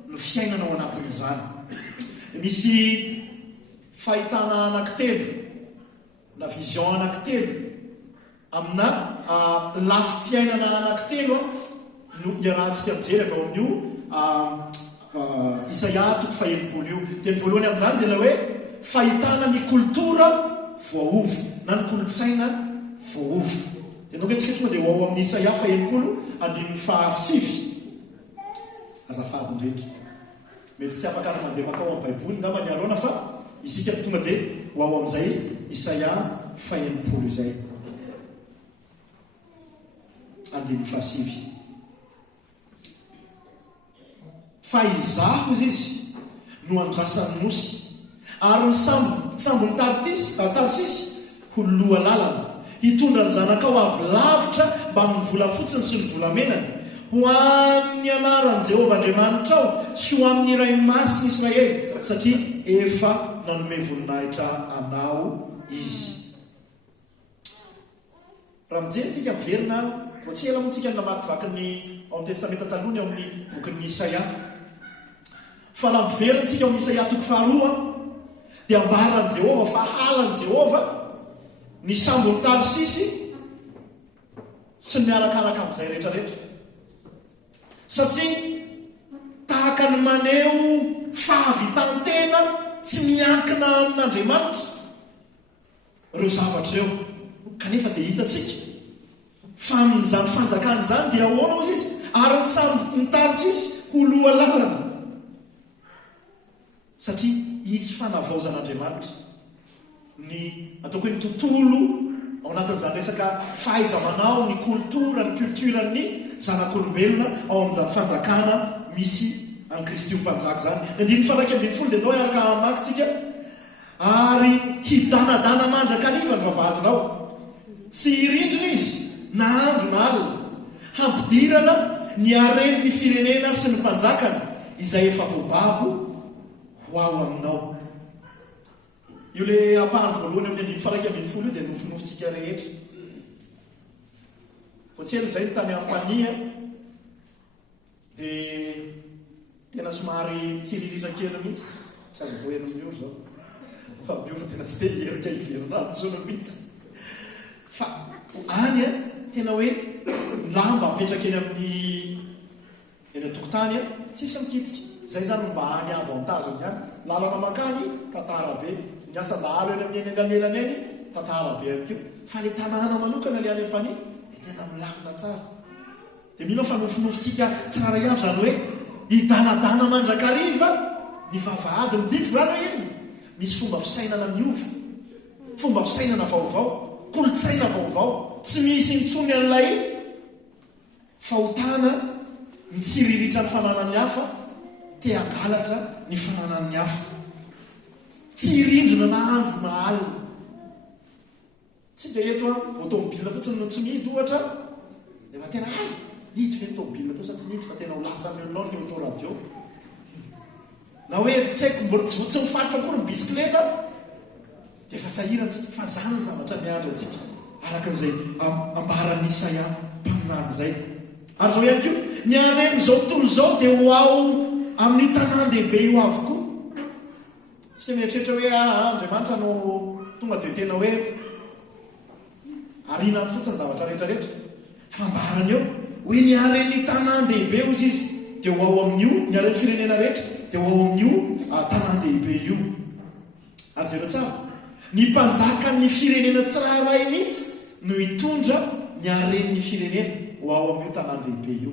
no fiainana ao anatin'izany. Misy fahitana anankitelo na vision anankitelo amina lafi-piainana anankitelo no iarahantsika mijery avy ao amin'io Isaia 70 io. Dia ny voalohany amin'izany dia ilay hoe fahitana ny kultura voaova na ny kolotsaina voaova. Dia nao antsika tonga dia ao amin'ny Isaia 70:7 azafady indrindra. Mety tsy afaka ary mandeha makao amin'ny Baiboly ngamba ny aloana fa isika tonga dia ho ao amin'izay Isaia 70 izay 7. Fa izaho izy no andrasan'ny nosy ary ny sambony Tarsisy ho loha lalana hitondra ny zanakao avy lavitra mba amin'ny vola fotsiny sy ny volamenany ho amin'ny anaran'i Jehovah Andriamanitra ao sy ho amin'ny iray masiny Israely satria efa nanome voninahitra anao izy. Raha mijery miverina vao tsy ela montsika ny namakivaky ny ao testamenta taloha ny ao amin'ny bokin'ny Isaia. Fa la miverintsika ao amin'ny Isaia 2 dia ambaran'i Jehovah fa halan'i Jehovah ny sambony Tarsisy sy ny miarakaraka amin'izay rehetrarehetra. Satria tahaka ny maneho fahavitantena tsy miankina amin'Andriamanitra ireo zavatra ireo. Kanefa dia hitatsika fa amin'izany fanjakana izany dia ahoana ozy izy ary ny sambony Tarsisy ho loha lalana satria izy fanavaozan'Andriamanitra ny ataoko hoe ny tontolo ao anatin'izany resaka fahaiza-manao ny kultura ny kulturany zanak'olombelona ao amin'izany fanjakana misy an'i Kristy ho mpanjaka zany. Ny 9:12 dia andao iaraka amakytsika ary hidanadana mandrakariva ny vavahadinao tsy hirindrina izy na andro na alina hampidirana ny areny ny firenena sy ny mpanjakana izay efa voababo ho ao aminao. Io le ampahany voalohany amin'ny 9:12 io dia nofinofitsika rehetra. Voatsely izay ny tany ampania dia tena somary tsiriritra kely mihitsy tsy azo voeno mioro zao fa mioro tena tsy dia herika hiverinany zona mihitsy fa any tena hoe lamba apetraka eny amin'ny eny an-tokotany tsisy mikitika zay zany mba any avantage ny any lalana makany tantara be ny asan-dahalo eny amin'ny eny alalelana eny tantara be amiko fa le tanàna manokana le any ampania dia tena milamina tsara. Dia mino fa nofinofitsika tsara ihany zany hoe hidanadana mandrakariva ny vavahady midika zany hoe iny misy fomba fisainana miova, fomba fisainana vaovao, kolotsaina vaovao, tsy misy intsony an'ilay fahotana ny tsiriritra ny fananan'ny hafa te hangalatra ny fananan'ny hafa, tsy hirindrina na andro na alina. Tsika eto vao tomobilina fotsiny no tsy mihidy ohatra dia fa tena hidy fe tomobilina to sa tsy mihidy fa tena ho lasa velonao ny auto radio na hoe tsy haiko tsy mifatotra koa ny bisikleta dia fa sahirantsika fa zany ny zavatra miandry antsika araka n'izay ambaran'ny Isaia mpaminany izay. Ary zao ihany koa ny aneny izao tontolo izao dia ho ao amin'ny tanan-dehibe io avokoa. Tsika mieritreritra hoe Andriamanitra no tonga dia tena hoe arinany fotsiny zavatra rehetrarehetra fa ambarany eo hoe ny areny tanan-dehibe ozy izy dia ho ao amin'io ny areny firenena rehetra dia ho ao amin'io tanan-dehibe io. ajero tsara ny mpanjakan'ny firenena tsiraray mihitsy no hitondra ny aren'ny firenena ho ao amin'io tanàn-dehibe io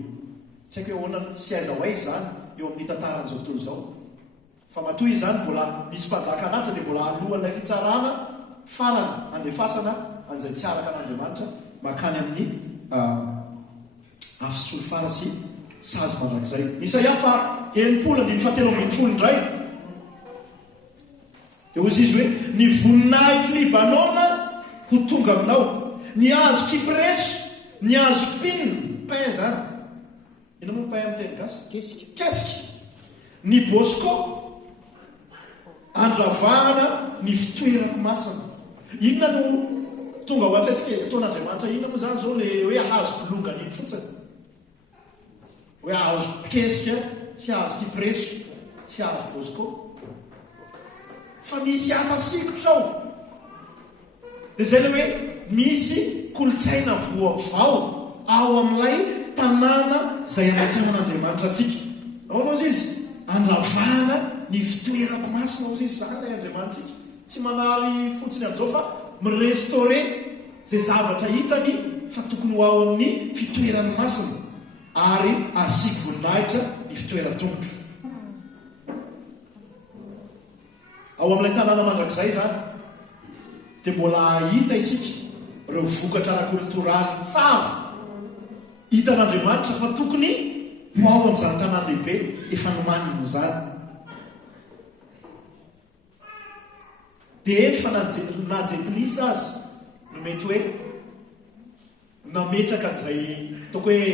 tsy haiko hoe ahoana sy aiza ho aiza zany eo amin'ny tantaran'izao tontolo izao fa matoy izany mbola misy mpanjaka anatra dia mbola alohan'ilay fitsarana farana andefasana an'izay tsy araka an'Andriamanitra makany amin'ny afisolo fara sy sazy mandrakizay. Isaia fa 7:17 indray dia hozy izy hoe ny voninahitry Libanona ho tonga aminao, ny hazo kipreso, ny hazo pinina pain zany ina moa pain amin'ny teny gasy kesika, ny bosco andravahana ny fitoerako masana. Inona no tonga ho atsaitsika ataon'Andriamanitra? Inona moa zany zao le hoe hazo bolongany iny fotsiny, hoe hazo kesika sy hazo kipreso sy hazo bosco, fa misy asa sikotra ao. Dia zay le hoe misy kolotsaina vaovao ao amin'ilay tanàna izay anatrehon'Andriamanitra atsika. Aono izy izy andravahana ny fitoerako masina ozy izy zany Andriamanitsika, tsy manary fotsiny amin'izao fa mirestore zay zavatra hitany fa tokony ho ao amin'ny fitoerany masina ary asiky voninahitra ny fitoeran-tongotro. Ao amin'ilay tanàna mandrakizay zany dia mbola hita isika ireo vokatra ara-koltoraly tsara hitan'Andriamanitra fa tokony ho ao amin'izany tanàn-dehibe efa nomanina zany. Dia fa najetilisa azy no mety hoe nametraka an'izay taoko hoe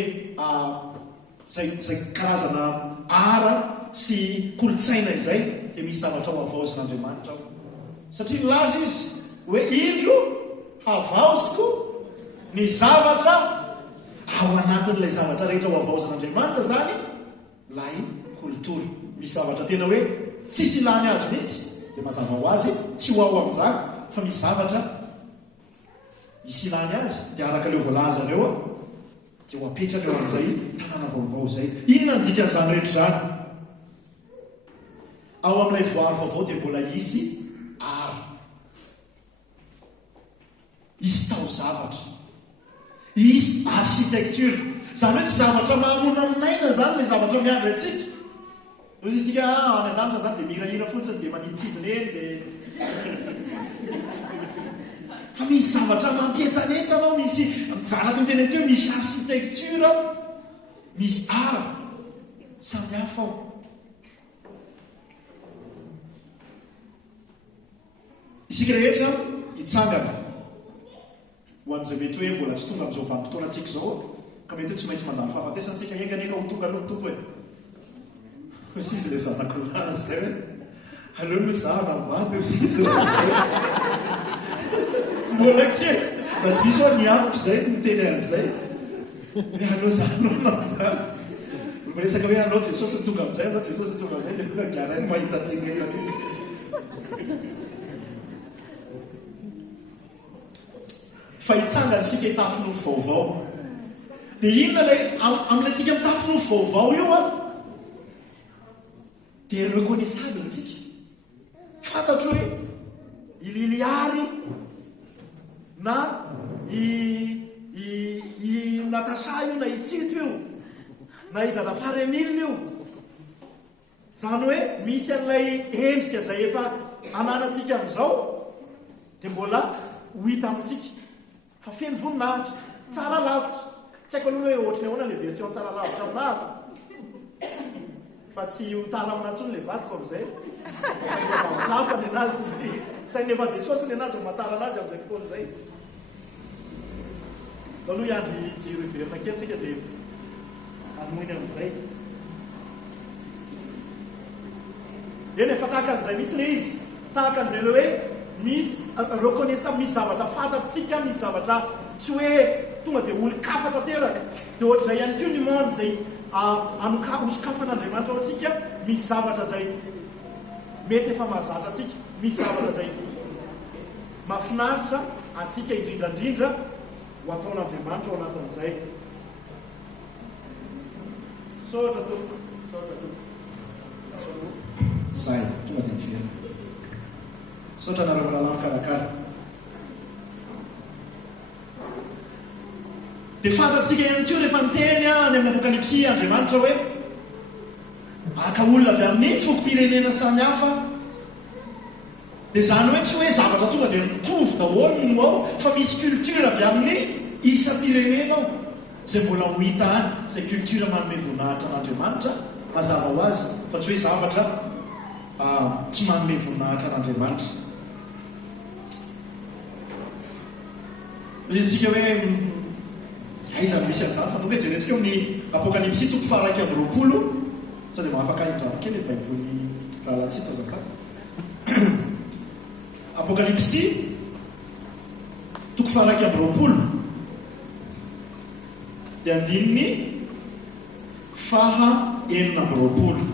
zay karazana ara sy kolotsaina izay dia misy zavatra ho avaozin'Andriamanitra ao. Satria milaza izy hoe indro havaoziko ny zavatra ao anatin'ilay zavatra rehetra ho avaozin'Andriamanitra zany lay kolotoro. Misy zavatra tena hoe tsisy ilany azy mihitsy dia mazava ho azy tsy ho ao amin'izany, fa misy zavatra misy ilany azy dia araka leo voalaza reo dia ho apetraka eo amin'izay tanàna vaovao izay. Inona ny dikan'izany rehetra zany? Ao amin'ilay voary vaovao dia mbola isy ara, isy tao-zavatra, isy architecture. Zany hoe tsy zavatra mahamono aminaina zany le zavatra miandry atsika. Ozy isika any an-danitra zany dia mihirahira fotsiny dia manitsidina eny dia fa misy zavatra mampientanentana ao, misy mijanaka ny tena teo, misy architecture, misy ara samy hafa ao. Isika rehetra hitsangana ho an'izay mety hoe mbola tsy tonga amin'izao vanim-potoana antsika izao ka mety hoe tsy maintsy mandany fahafatesantsika enganeka ho tonga aloha tompo e. Hozy izy le zanako lazy zay hoe aleo loha za nambady ozy izy zay mbola kely fa tsy isy hoe ny ampy zay miteny an'izay hoe aleo za no nambady miresaka hoe alao Jesosy tonga amin'izay, alao Jesosy tonga amin'izay dia loha garany mahita tenena mihitsy. Fa hitsangana isika hitafinofo vaovao dia inona lay amin'ilay tsika mitafinofo vaovao io dia reconnaissable antsika, fantatro hoe ililiary na i Natasha io na itsito io na i Dadafara Emile io, zany hoe misy an'ilay endrika zay efa ananantsika amin'izao dia mbola ho hita amintsika fa feno voninahitra tsara lavitra. Tsy haiko aloha hoe ohatrany ahoana le version tsara lavitra aminahako fa tsy ho tara aminantsony le vatiko amin'izay zavatra hafa ny anazy sainy efa Jesosy ny anazy matara anazy amin'izay fotoana izay. Aloha iandry jiro iverina kely tsika dia anoiny amin'izay eny efa tahaka an'izay mihitsy le izy, tahaka an'izay le hoe misy reconnaissable, misy zavatra fantatritsika, misy zavatra tsy hoe tonga dia olo-kafa tanteraka. Dia ohatr'izay ihany koa ny monde izay hosokafan'Andriamanitra ao antsika, misy zavatra zay mety efa mahazatra atsika, misy zavatra zay mahafinaritra atsika indrindrandrindra ho ataon'Andriamanitra ao anatin'izay. Sotra tompoko, sotra tompoko. Zay tonga dia miverina. saotra nareo rahalahy mikarakara dia fantatsika ihany koa rehefa miteny any amin'ny apokalipsia andriamanitra hoe aka olona avy amin'ny fokom-pirenena samihafa dia zany hoe tsy hoe zavatra tonga dia mitovy daholo no ao fa misy culture avy amin'ny isa-pirenena ao zay mbola ho hita any zay culture manome voninahitra an'andriamanitra mazava ho azy fa tsy hoe zavatra tsy manome voninahitra an'andriamanitra izitsika hoe aizany misy an'izany fa tonga hoe jerentsika amin'ny apokalipsia toko faharaiky amby roapolo sa dia mahafaka indrano kely baiboly rahalatsito azafady apokalipsia toko faharaiky amby roapolo dia andininy faha enina amby roapolo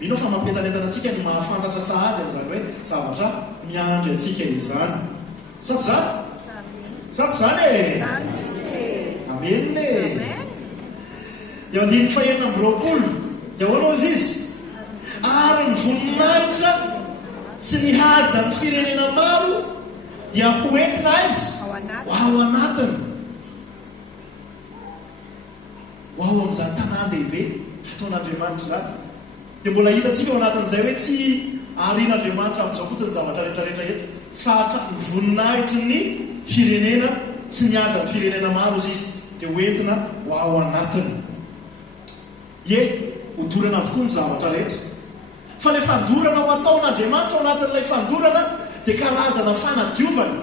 mino fa mampientanentana antsika ny mahafantatra sahady an'izany hoe zavatra miandry atsika izany sady zany e amen e dia andininy faha enina amby roapolo dia hoanao izy izy ary ny voninahitra sy ny haja ny firenena maro dia hoentina izy ho ao anatiny ho ao amin'izany tanàn-dehibe ataon'andriamanitra zany dia mbola hitantsika ao anatin'izay hoe tsy arian'andriamanitra amin'izao fotsiny zavatra rehetrarehetra eto fa ny voninahitry ny firenena sy ny haja ny firenena maro izy izy dia hoentina ho ao anatiny hodorana avokoa ny zavatra rehetra fa ilay fandorana ho ataon'andriamanitra ao anatin'ilay fandorana dia karazana fanadiovana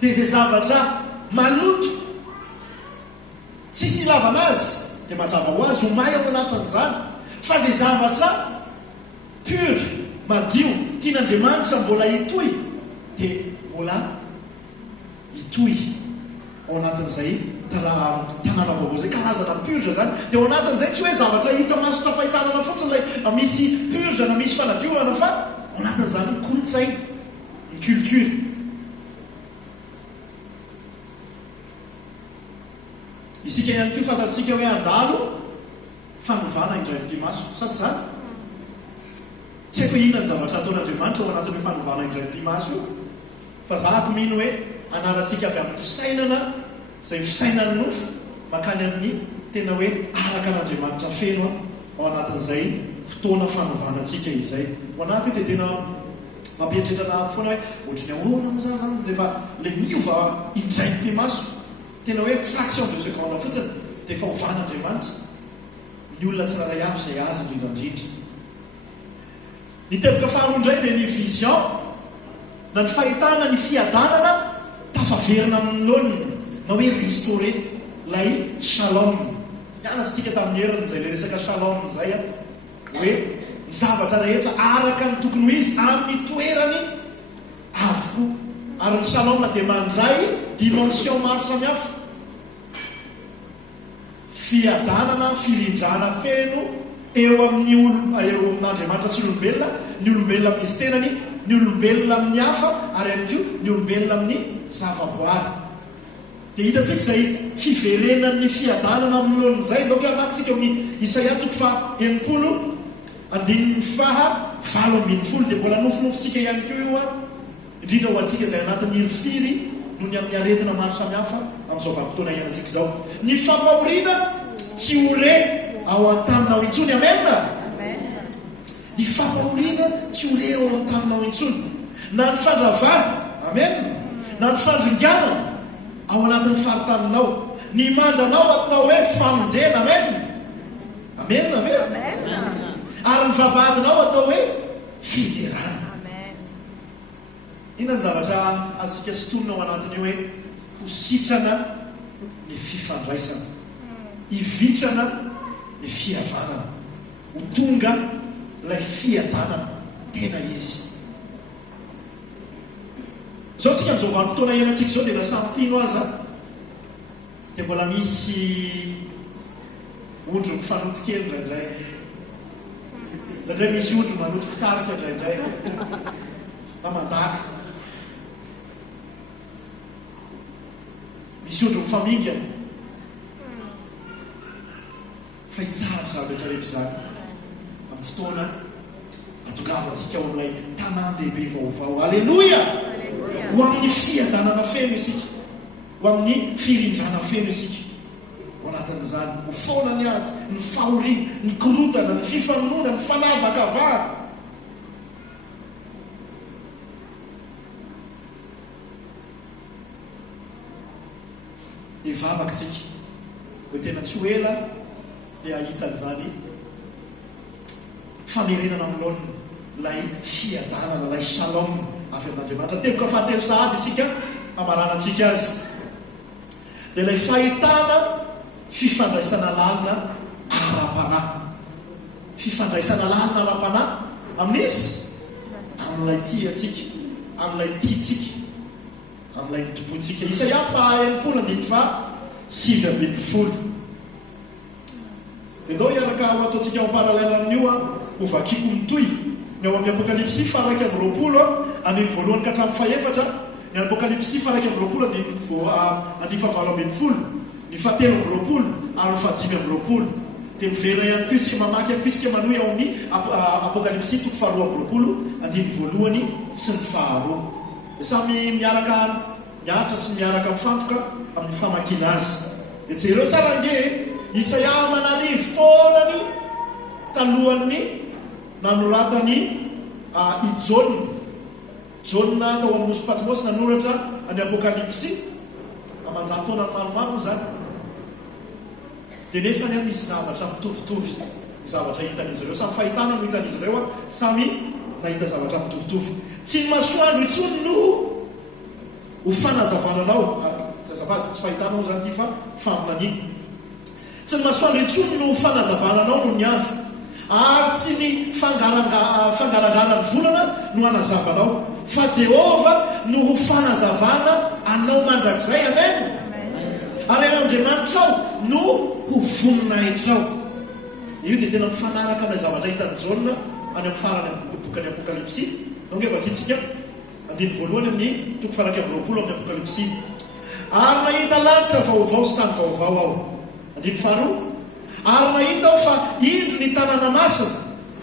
dia izay zavatra maloto tsisy ilavana azy dia mazava ho azy ho may ao anatin'izany fa izay zavatra pure madio tian'andriamanitra mbola hitoy dia mbola hitoy ao anatin'izay tanàna vaovao zay karazana purge zany dia ao anatin'izay tsy hoe zavatra hita maso trapahitanana fotsiny lay misy purge na misy fanadiovana fa ao anatin'izany ny kolontsaina ny culture isika ihany koa fantatsika hoe andalo fanovana indray mpimaso sady zany tsy haiko hoe inona ny zavatra ataon'andriamanitra ao anatin'hoe fanovana indray mpimaso fa zahako mino hoe anaratsika avy amin'ny fisainana zay fisainany nofo makany amin'ny tena hoe araka an'andriamanitra feno ao anatin'izay fotoana fanovanatsika izay ho anaky dia tena mampieritrehtra nahako foana hoe ohatrany ahorona mo zany rehefa le miova indray mpimaso tena hoe fraction de seconde fotsiny dia efa hovan'andriamanitra ny olona tsiraray avy izay azy indrindrandrindra ny teboka faharoa indray dia ny vision na ny fahitana ny fiadanana tafaverina amin'ny lônina na hoe restauré lay shalom mianatritsika tamin'ny heriny zay le resaka shalom zay hoe ny zavatra rehetra araka ny tokony ho izy amin'ny toerany avokoa ary ny shalom dia mandray dimension maro samihafa fiadanana firindrana feno eo amin'ny eo amin'andriamanitra sy olombelona ny olombelona amin'izy tenany ny olombelona amin'ny hafa ary ihany koa ny olombelona amin'ny zavaboary dia hitantsika izay fiverenan'ny fiadanana amin'ny lohan'izay laoka amakytsika amin'ny Isaia toko faha enimpolo andininy faha valo ambin'ny folo dia mbola nofonofotsika ihany koa io indrindra ho antsika izay anatin'ny irifiry noho ny amin'ny aretina maro samihafa amin'izao vanim-potoana ianantsika izao ny fampahoriana tsy hore ao an-taminao intsony amena ny fampahoriana tsy hore ao an-taminao intsony na ny fandravana amen na ny fandringanana ao anatin'ny faritaninao ny mandanao atao hoe famonjena amen amen ave ary ny vavadinao atao hoe fiterana inona ny zavatra azika sitonina ao anatiny hoe ho sitrana ny fifandraisana hivitrana ny fihavanana ho tonga ilay fiadanana tena izy zao tsika amin'izao vanim-potoana iainantsika izao dia lasampino aza dia mbola misy ondro mifanoto kely ndraindray misy ondro manoto pitarika ndraindray na mandaka misy ondro mifaminga fa hitsara zavatra rehetra zany amin'ny fotoana atongavatsika ao amin'ilay tanàn-dehibe vaovao. Alleloia! Ho amin'ny fiadanana feno isika, ho amin'ny firindrana feno isika. Ho anatin'izany ho foana ny ady, ny fahoriana, ny korotana, ny fifamonoana, ny fanavakavahana. Ivavaka tsika hoe tena tsy ho ela dia ahitan'izany famerenana amin'olona lay fiadanana, lay shalom avy amin'Andriamanitra. Teboka fahatelo sahady isika amaranantsika azy dia lay fahitana fifandraisana lalina ara-panahy. Fifandraisana lalina ara-panahy amin'izy amin'ilay tia atsika, amin'ilay tiatsika, amin'ilay mitompontsika. Isaia 7:7. Dia dao iaraka ho ataontsika ao paralèle amin'io ho vakiko mitoy ny ao amin'ny Apokalipsy 2:20 andiny voalohany ka hatramin'ny fahaefatra, ny Apokalipsy 2:20 andiny 7:20, ny 7:20 ary 5:20. Dia mivera ihany koa isika mamaky ihany koa isika manohy ao amin'ny Apokalipsy 2:20 andiny voalohany sy ny 2. Dia samy miaraka miatra sy miaraka mifantoka amin'ny famakiana azy. Dia jereo tsara nge Isaia manarivo taonany talohan'ny nanoratany i Jona tao amin'ny nosy Patmos nanoratra any Apokalipsy amanjany taonany maromaro zany. Dia nefa ny misy zavatra mitovitovy, zavatra hitan'izy ireo samy fahitana no hitan'izy ireo samy nahita zavatra mitovitovy. Tsy ny masoandro intsony no ho fanazavananao, zazavady tsy fahitanao zany ty fa faminaniny. Tsy ny masoandro intsony no ho fanazavananao no ny andro, ary tsy ny fangarangara ny volana no hanazavanao, fa Jehova no ho fanazavana anao mandrakizay. Amen. Ary Andriamanitra ao no ho voninahitra ao. Io dia tena mifanaraka amin'ilay zavatra hitan'ny Jona any amin'ny farany bokany Apokalipsy. Nge vakitsika andiny voalohany amin'ny 2:20 amin'ny Apokalipsy. Ary nahita lanitra vaovao sy tany vaovao aho. Andiny 2. Ary nahita aho fa indro ny tanàna masina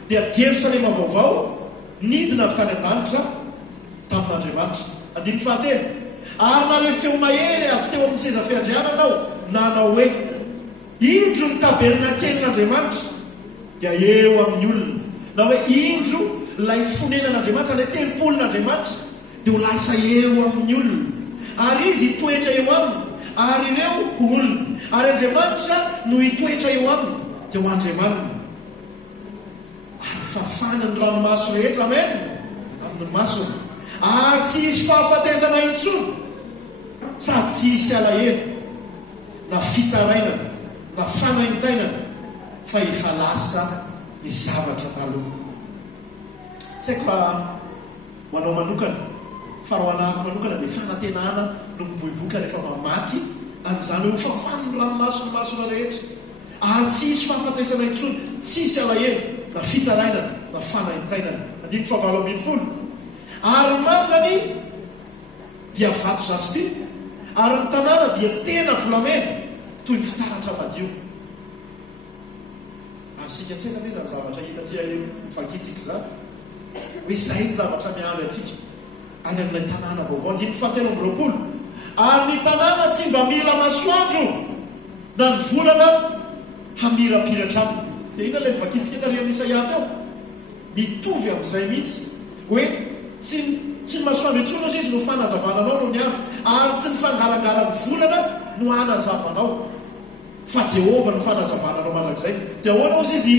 dia Jerosalema vaovao nidina avy tany an-danitra tamin'Andriamanitra. Andiny 4. Ary nareo feo mahery avy teo amin'ny seza fiandrianana aho, nanao hoe indro ny tabernakelin'Andriamanitra dia eo amin'ny olona, na hoe indro lay fonenan'Andriamanitra, lay tempolin'Andriamanitra dia ho lasa eo amin'ny olona, ary izy hitoetra eo aminy, ary ireo olona, ary Andriamanitra no hitoetra eo aminy dia ho Andriamanina. Ary fafana ny ranomaso rehetra. Amen. Amin'ny masony, ary tsy hisy fahafatezana intsony, sady tsy hisy alahelo na fitarainana na fanaintainana, fa efa lasa ny zavatra taloha. Tsy haiko raha ho anao manokana, fa raha ho anahako manokana dia fanantenana no miboiboka rehefa mamaky an'izany ho fafany ranomaso ny masona rehetra, ary tsy hisy fahafatesana intsony, tsy hisy alahelo na fitarainana na fanaintainana. Andiny 7:20. Ary mangany dia vato jaspi, ary ny tanàna dia tena volamena toy ny fitaratra madio. Asika tsena ve zany zavatra hitantsika mivakitsika zany hoe izay ny zavatra mialy atsika any amin'ilay tanàna vaovao. Andiny 7:20. Ary ny tanàna tsy mba mila masoandro na ny volana hamirapiratra aminy. Dia ina ilay mivakitsika tary amin'ny Isaia teo, mitovy amin'izay mihitsy hoe tsy ny masoandro intsony izy no fanazavananao no ny andro, ary tsy ny fangarangara ny volana no hanazavanao, fa Jehova no fanazavananao mandrakizay. Dia ahoana ozy izy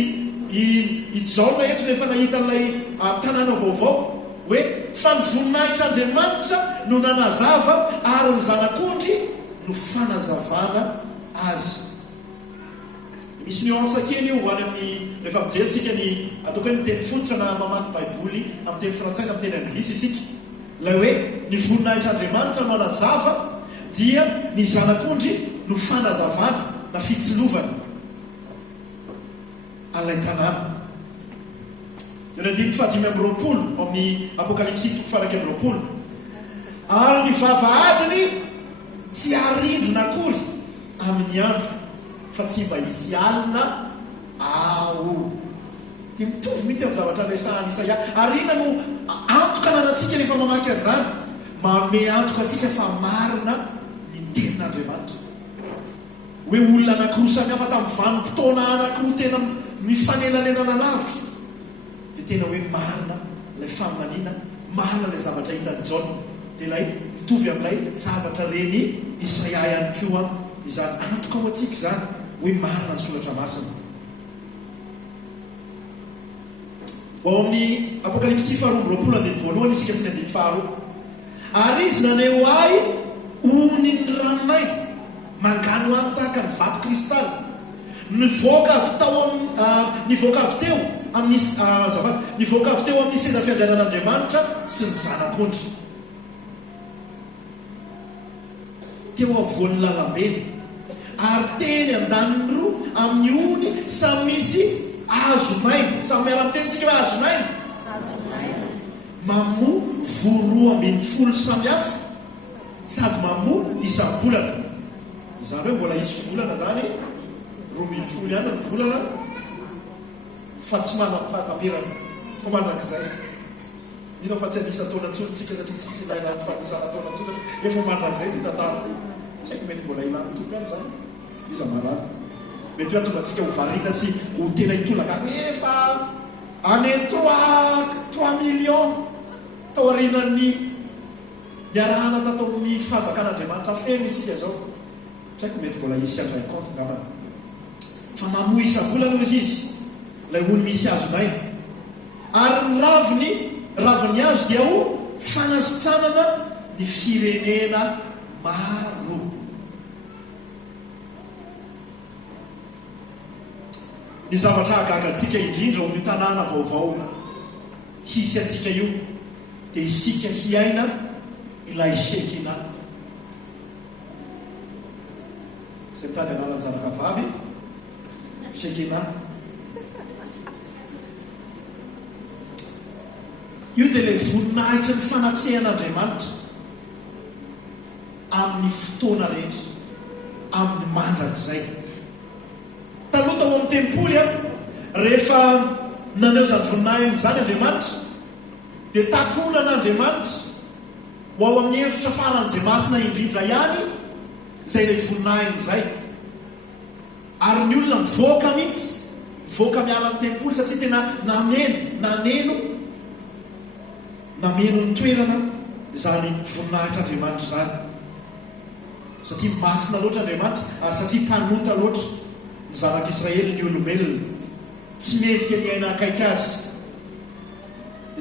ijaona eto rehefa nahita n'ilay tanàna vaovao hoe fa ny voninahitr'Andriamanitra no nanazava, ary ny zanak'ondry no fanazavana azy. Misy nuance kely io hoany amin'ny rehefa mijerytsika ny ataoko hoe ny teny fototra na mamaky baiboly amin'ny teny frantsay na amin'ny teny anglisy isika, ilay hoe ny voninahitr'Andriamanitra no nanazava dia ny zanak'ondry no fanazavana na fitsilovana an'ilay tanàna. Dia ny andiny 5:20 amin'ny Apokalipsy 2:20. Ary ny vavahadiny tsy arindrona akory amin'ny andro, fa tsy mba hisy alina ao. dia mitovy mihitsy amin'ny zavatra resahany Isaia. Ary ina no antoka anantsika rehefa mamaky an'izany, manome antoka antsika fa marina ny tenin'Andriamanitra. Hoe olona anankiroa samihafa tamin'ny vanim-potoana anankiroa tena mifanelanelana lavitra, dia tena hoe marina ilay faminaniana, marina ilay zavatra hitany Jaona, dia ilay mitovy amin'ilay zavatra reny Isaia ihany koa izany. Antoka ho antsika izany hoe marina ny soratra masina. Ao amin'ny Apokalipsy 4:20 isika sy 5. Ary izy naneo ahy ony ny ranonay mangano any tahaka ny vato kristaly, nivoaka avy teo amin'ny seza fiandrianan'Andriamanitra sy ny zanak'ondry. Teo avoan'ny lalambeny, ary teny andaniny roa amin'ny ony samy misy azonainy. Samy miara-mitentsika hoe azonainy. Mamoa voro 12 samihafa sady mamoa isam-bolana. Izany hoe mbola isy volana zany 12 ihany ny volana, fa tsy manam-pahatamperana fa mandrakizay. Ino fa tsy anisa taona tsontsika satria tsisy ilaina ny fanisana taona tsona, efa mandrakizay ty tantara. Tsy haiko mety mbola ilany tompy any zany iza marana. Mety hoe tonga antsika ho variana sy ho tena hitolaka efa ane 3 millions tao arinan'ny niarahana tatao amin'ny fanjakan'Andriamanitra feno isika zao. Tsy haiko mety mbola isy andray compte ngamba. Fa mamoa isam-bolana izy ilay ony misy azonay. Ary ny raviny azo dia ho fanasitranana ny firenena maro. Ny zavatra agagantsika indrindra ao amin'ny tanàna vaovao hisy atsika io dia isika hiaina ilay Shekina. Izay mitady anaran'ny zanaka vavy Shekina. Io dia ilay voninahitra ny fanatrehan'Andriamanitra amin'ny fotoana rehetra, amin'ny mandrakizay. Taloha tao amin'ny tempoly rehefa naneo zany voninahitra zany Andriamanitra, dia takonan'Andriamanitra ho ao amin'ny hevitra faran'izay masina indrindra ihany izay ilay voninahitra izay. Ary ny olona mivoaka mihitsy, mivoaka miala ny tempoly satria tena nameno ny toerana zany voninahitr'Andriamanitra zany. Satria masina loatra Andriamanitra, ary satria mpanota loatra ny zanak'Israely, ny olombelona tsy mendrika ny aina akaiky azy.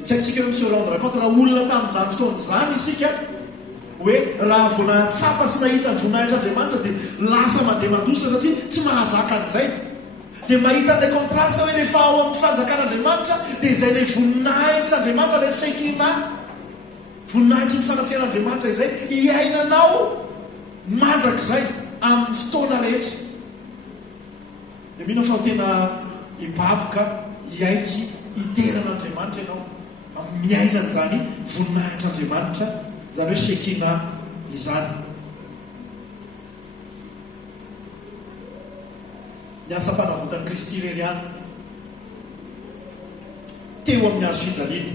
Tsy haikotsika hoe monsieur rendre compte raha olona tamin'izany fotoana izany isika hoe raha vao nahatsapa sy nahita ny voninahitr'Andriamanitra dia lasa mandeha mandositra satria tsy mahazaka an'izay. Dia mahita an'ilay contraste hoe rehefa ao amin'ny fanjakan'Andriamanitra dia izay ilay voninahitr'Andriamanitra ilay Shekina, voninahitry ny fanatrehan'Andriamanitra izay hiainanao mandrakizay amin'ny fotoana rehetra. Dia mino fa tena hibaboka, hiaiky, hiteran'Andriamanitra ianao miainan'izany voninahitr'Andriamanitra, izany hoe Shekina izany. Ny asa-panavotan'i Kristy irery ihany teo amin'ny hazo fijaliana.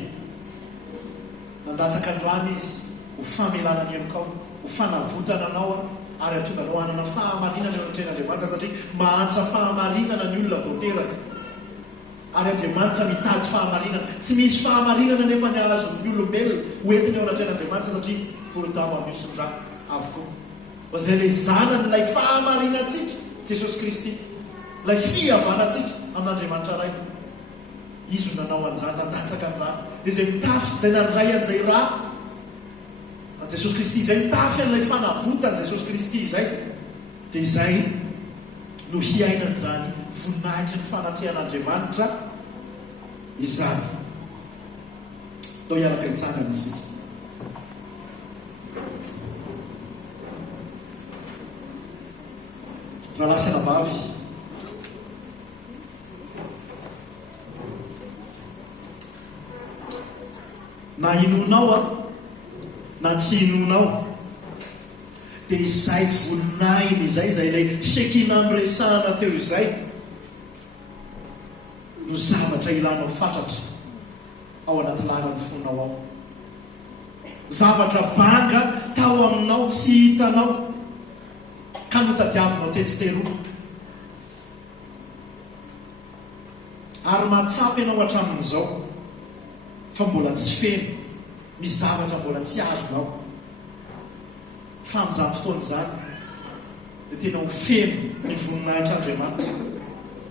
Nandatsaka ny rano izy ho famelana ny amokao, ho fanavotana anao ary atonga anao hanana fahamarinana eo anatrehan'Andriamanitra satria mahantra fahamarinana ny olona voateraka. Ary Andriamanitra mitady fahamarinana. Tsy misy fahamarinana nefa ny azon'ny olombelona hoentiny eo anatrehan'Andriamanitra satria vorodamo amin'ny osondraha avokoa. Fa izay ilay zanan'ilay fahamarinantsika Jesosy Kristy, ilay fihavanantsika amin'Andriamanitra ray, izy ho nanao an'izany, nandatsaka ny rano. Dia izay mitafy, izay nandray an'izay rà an Jesosy Kristy izay, mitafy an'ilay fanavotan Jesosy Kristy izay, dia izay no hiainan'izany voninahitry ny fanatrehan'Andriamanitra izany. Tao hiaraka hitsangana isika. Raha lasa nabavy na inonao na tsy inonao dia izay voninahiny izay ilay Shekina miresahana teo izay no zavatra ilanao fatratra ao anaty laran'ny fonao ao. Zavatra banga tao aminao tsy hitanao ka no tadiavinao tetsyteroa. Ary mahatsapy ianao hatramin'izao fa mbola tsy feno, misy zavatra mbola tsy azonao. Fa amin'izany fotoana izany dia tena ho feno ny voninahitr'Andriamanitra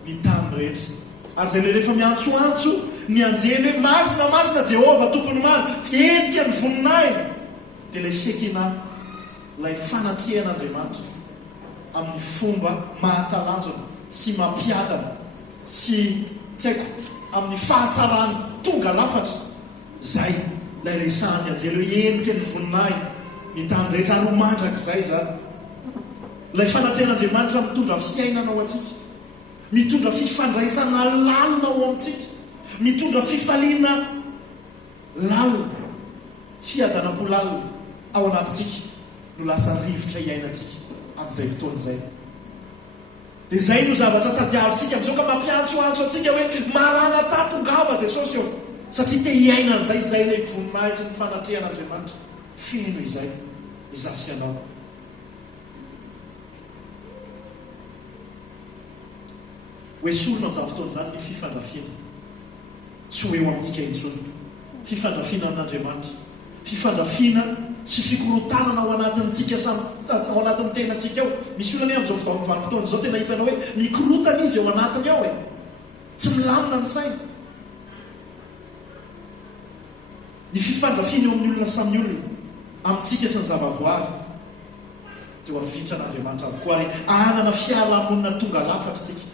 ny tany rehetra. Ary izay rehefa miantsoantso ny anjely hoe masina Jehova tompony maro, fienika ny voninahiny, dia ilay sekina ilay fanatrehan'Andriamanitra amin'ny fomba mahatalanjona sy mampiadana sy tsy haiko amin'ny fahatsarany tonga lafatra, zay ilay resahan'ny anjely hoe enika ny voninahiny ny tany rehetra. Ary ho mandrak'izay zany ilay fanatrehan'Andriamanitra mitondra fiainana ao antsika, mitondra fifandraisana lalina ao amintsika, mitondra fifaliana lalina, fiadanam-po lalina ao anatintsika, no lasa rivotra iainantsika amin'izay fotoana izay. Dia zay no zavatra tadiavintsika amin'izao ka mampiantsoantso antsika hoe marana tatongava Jesosy eo, satria te hiainan'izay zay ilay voninahitra ny fanatrehan'Andriamanitra. Feno izay izasika anao. Hoesorina amin'izany fotoana izany ny fifandrafiana, tsy ho eo amintsika intsony. Fifandrafiana amin'Andriamanitra, fifandrafiana sy fikorotanana ao anatintsika ao anatin'ny tenantsika ao. Misy olana amin'izao vanim-potoana izao tena hitanao hoe mikorotana izy ao anatiny ao e, tsy milamina ny saina. Ny fifandrafiana eo amin'ny olona samy olona, amintsika sy ny zavaboary, dia ho avitra n'Andriamanitra avokoa ary anana fiarahamonina tonga lafatra tsika.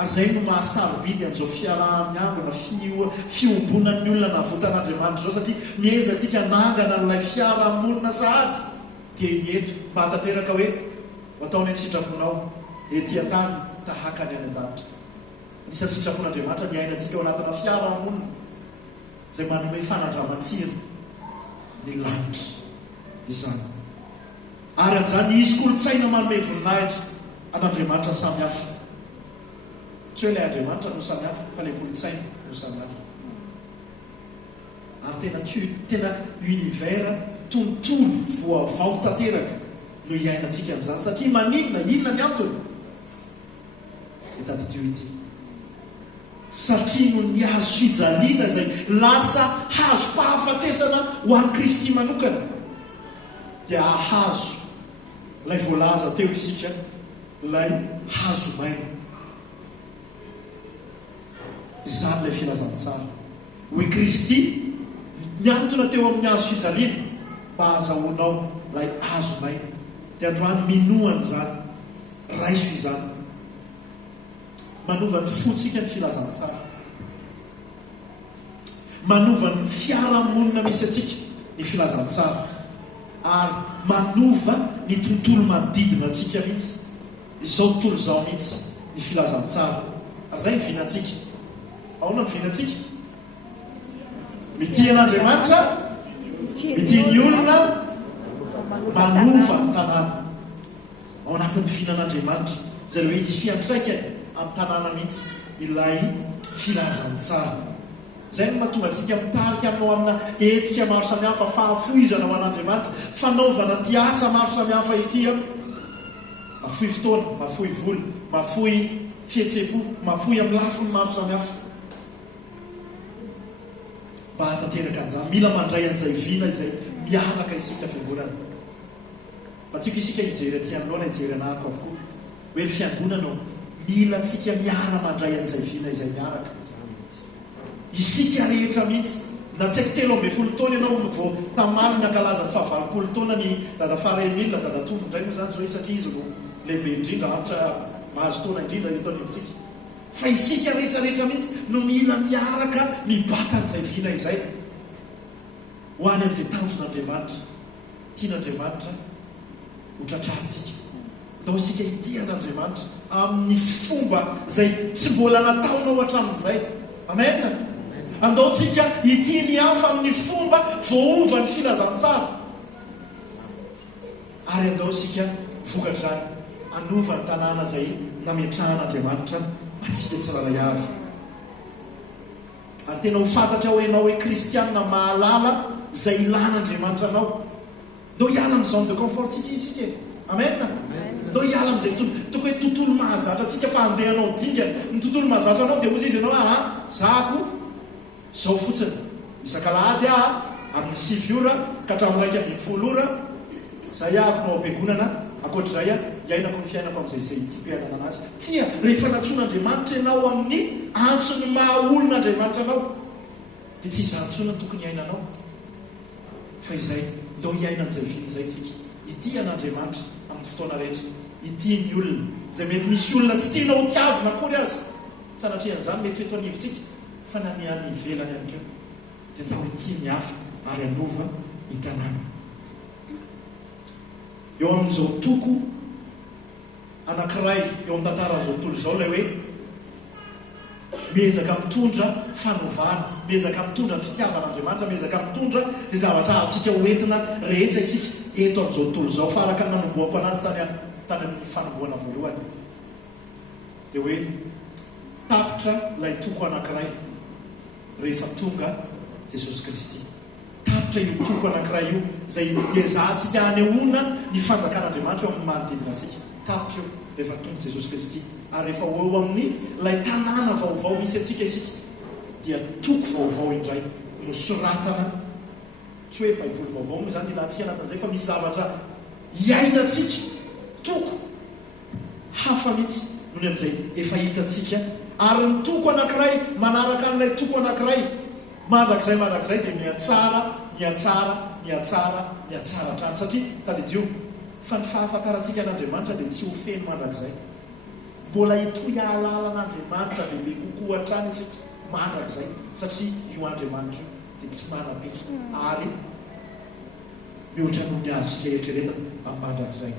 Ary zay no mahasarobidy amin'izao fiaraha-miangona fiombonan'ny olona navotan'Andriamanitra zao, satria mieza antsika nangana n'ilay fiarahamonina sahady dia ny eto mba hatateraka hoe ataony an-sitraponao ety an-tany tahaka ny any an-danitra. Anisan'ny sitrapon'Andriamanitra ny ainatsika ao anatina fiarahamonina izay manome fanandramatsiro ny lanitra izany. Ary amin'izany izy kolotsaina manome voninahitra an'Andriamanitra samihafa. Tsy hoe ilay Andriamanitra no samihafa, fa ilay kolotsaina no samihafa. Ary tena univers tontolo voavao tanteraka no iainantsika amin'izany, satria maninona, inona ny antony? Etatitio ity. Satria no ny hazo fijaliana izay lasa hazo fahafatesana ho an'i Kristy manokana, dia hazo ilay voalaza teo isika, ilay hazo maina. Izany ilay filazantsara hoe Kristy niantona teo amin'ny hazo fijaliana mba hahazahoanao ilay hazo maina. Dia androany minoana izany, raiso izany, manova ny fotsika ny filazantsara, manova ny fiarahamonina misy atsika ny filazantsara, ary manova ny tontolo manodidina atsika mihitsy, izao tontolo izao mihitsy ny filazantsara. Ary zay ny vinantsika. Ahoana ny vinantsika? Mitia an'Andriamanitra, mitia ny olona, manova ny tanàna ao anatin'ny finan'Andriamanitra, izay hoe izy fiantraika amin'ny tanàna mihitsy ilay filazantsara. Zay no mahatonga antsika mitarika aminao amina hetsika maro samihafa, fahafoizana ho an'Andriamanitra, fanaovana ty asa maro samihafa ity. Mahafoy fotoana, mahafoy vola, mahafoy fihetsepo, mahafoy amin'ny lafiny maro samihafa. Mba hatateraka an'izany, mila mandray an'izay vina izay miaraka isika fiangonana. Matiako isika hijery aty aminao, hijery anahako avokoa hoe ny fiangonana mila antsika miara mandray an'izay vina izay miaraka. Isika rehetra mihitsy, na tsy haiko 13 taona ianao vao tamaly nankalaza ny 7 taona ny dada Fara Emile, dada Tombo indray moa zany zao satria izy no lehibe indrindra, hanitra mahazo taona indrindra eto anivontsika. Fa isika rehetrarehetra mihitsy no mila miaraka mibata an'izay vina izay ho any amin'izay tanjon'Andriamanitra. Tian'Andriamanitra hotratrantsika, ndao isika hitian'Andriamanitra amin'ny fomba izay tsy mbola nataonao hatramin'izay. Amen. Andaontsika ity ny hafa amin'ny fomba voaova ny filazantsara, ary andao isika vokatrany anova ny tanàna izay nametrahan'Andriamanitra atsika tsiralay avy ary tena ho fantatra hoe ianao hoe kristianina mahalala zay ilan'andriamanitra anao ndo hiala amin'ny zone de confort tsika isika amen ndo hiala am'izay toko hoe tontolo mahazatra atsika fa andeha anao dinga ny tontolo mahazatra anao dia ozy izy ianao zako zao fotsiny misakalahady amin'ny 7 ora ka hatramin'ny 1 ora zay ahako nao ampiagonana akoatr'izay iainako ny fiainako am'izay tiako ianana anazy tia rehefa natsoan'andriamanitra ianao amin'ny antsony maha olon'andriamanitra anao dia tsy izantsona tokony iainanao fa izay ndo hiaina n'izay vin'izay sika ity an'andriamanitra amin'ny fotoana rehetra ity ny olona zay mety misy olona tsy tianao tiavina akory azy sanatrian'izany mety eto anivontsika fa na ny any ivelany any keo dia ndao ity ny hafa ary anova hitanana eo amin'izao toko anankiray eo amin'ny tantaran'izao tontolo izao ilay hoe miezaka mitondra fanovana miezaka mitondra ny fitiavan'andriamanitra miezaka mitondra zay zavatra atsika hoentina rehetra isika eto amin'izao tontolo izao fa araka ny nanomboako anazy tany amin'ny fanomboana voalohany dia hoe tapitra ilay toko anankiray rehefa tonga Jesosy Kristy tapitra io toko anankiray io zay ezahantsika hanehoana ny fanjakan'andriamanitra eo amin'ny manodidina antsika tapitra io rehefa tonga Jesosy Kristy ary rehefa eo amin'ny ilay tanàna vaovao misy atsika isika dia toko vaovao indray no soratana tsy hoe baiboly vaovao moa zany ilantsika anatin'izay fa misy zavatra hiainatsika toko hafa mihitsy noho ny amin'izay efa hitatsika ary ny toko anankiray manaraka n'ilay toko anankiray mandrakizay dia miatsara trano satria tadidio fa ny fahafantarantsika an'andriamanitra dia tsy ho feno mandrakizay mbola itoy ahalala an'andriamanitra dia be kokoa hatrany isika mandrakizay satria io andriamanitra dia tsy manapitra ary mihoatra noho ny azosika eritreretana mandrakizay